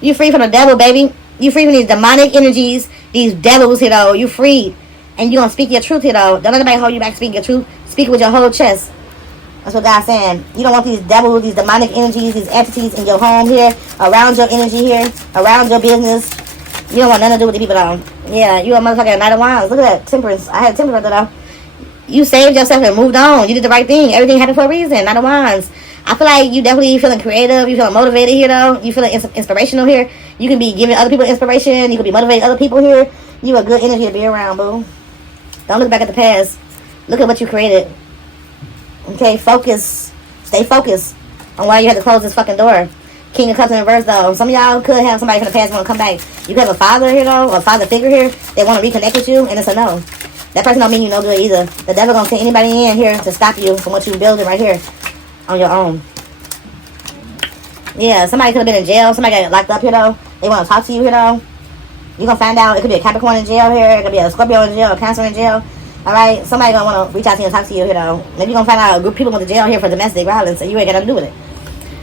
You free from the devil, baby. You free from these demonic energies, these devils here, though. You free. And you gonna speak your truth here, though. Don't let anybody hold you back speaking your truth. Speak with your whole chest. That's what God's saying. You don't want these devils, these demonic energies, these entities in your home here, around your energy here, around your business. You don't want nothing to do with the people, though. Yeah, you a motherfucking Knight of Wands. Look at that. Temperance. I had Temperance right there, though. You saved yourself and moved on. You did the right thing. Everything happened for a reason. Knight of Wands. I feel like you definitely feeling creative. You feeling motivated here, though. You feeling inspirational here. You can be giving other people inspiration. You can be motivating other people here. You a good energy to be around, boo. Don't look back at the past. Look at what you created. Okay, focus. Stay focused on why you had to close this fucking door. King of Cups in reverse, though. Some of y'all could have somebody from the past want to come back. You could have a father here, though, or a father figure here. They want to reconnect with you, and it's a no. That person don't mean you no good either. The devil gonna send anybody in here to stop you from what you building right here on your own. Yeah, somebody could have been in jail. Somebody got locked up here, though. They want to talk to you here, though. You're gonna find out. It could be a Capricorn in jail here. It could be a Scorpio in jail, a Cancer in jail. Alright? Somebody gonna want to reach out to you and talk to you here, though. Maybe you're gonna find out a group of people went to jail here for domestic violence and you ain't got nothing to do with it.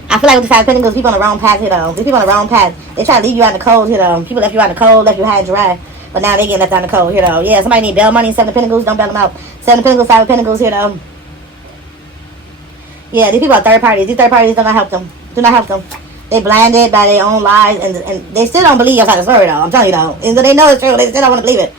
I feel like with the Five of Pentacles, people on the wrong path here, though. These people on the wrong path. They try to leave you out in the cold here, though. People left you out in the cold, left you high and dry. But now they get left out in the cold here, though. Yeah, somebody need bail money, Seven of Pentacles. Don't bail them out. Seven of Pentacles, Five of Pentacles here, though. Yeah, these people are third parties. These third parties do not help them. Do not help them. They blinded by their own lies, and they still don't believe your side of the story, though. I'm telling you, though. And though they know it's true, they still don't want to believe it.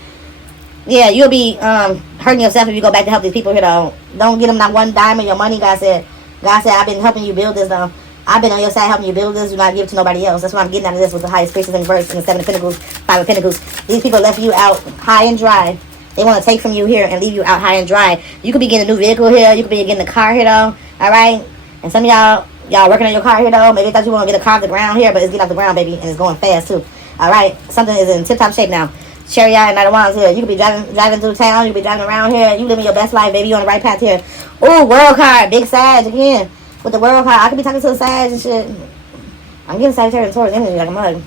Yeah, you'll be hurting yourself if you go back to help these people here, though. Don't give them not one dime of your money, God said. God said, I've been helping you build this, though. I've been on your side helping you build this. Do not give it to nobody else. That's what I'm getting out of this with the highest priestess in verse and the Seven of Pentacles, Five of Pentacles. These people left you out high and dry. They want to take from you here and leave you out high and dry. You could be getting a new vehicle here. You could be getting a car here, though. All right? And some of y'all working on your car here, though. Maybe you thought you want to get a car off the ground here, but it's getting off the ground, baby, and it's going fast, too. All right? Something is in tip-top shape now. Chariot and Knight of Wands here. You could be driving through town. You could be driving around here. You living your best life, baby. You on the right path here. Oh, World card. Big Sag again. With the World card. I could be talking to the Sag and shit. I'm getting Sagittarius and Taurus energy like a mug.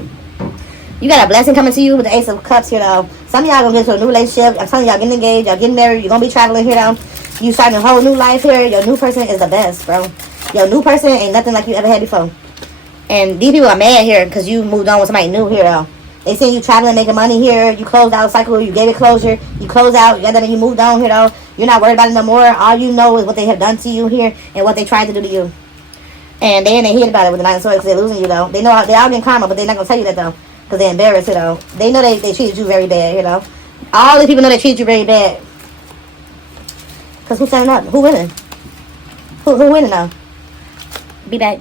You got a blessing coming to you with the Ace of Cups here, though. Some of y'all gonna get into a new relationship. I'm telling y'all, getting engaged. Y'all getting married. You're gonna be traveling here, though. You starting a whole new life here. Your new person is the best, bro. Your new person ain't nothing like you ever had before. And these people are mad here because you moved on with somebody new here, though. They seen you traveling, making money here. You closed out a cycle. You gave it closure. You closed out. You moved on here, though. You're not worried about it no more. All you know is what they have done to you here and what they tried to do to you. And they ain't hear about it with the Nine of Swords because they're losing you, though. They know they all getting karma, but they're not going to tell you that, though. Because they're embarrassed, you know. They know they treated you very bad, you know. All the people know they treated you very bad. Because who's standing up? Who winning? Who winning now? Be back.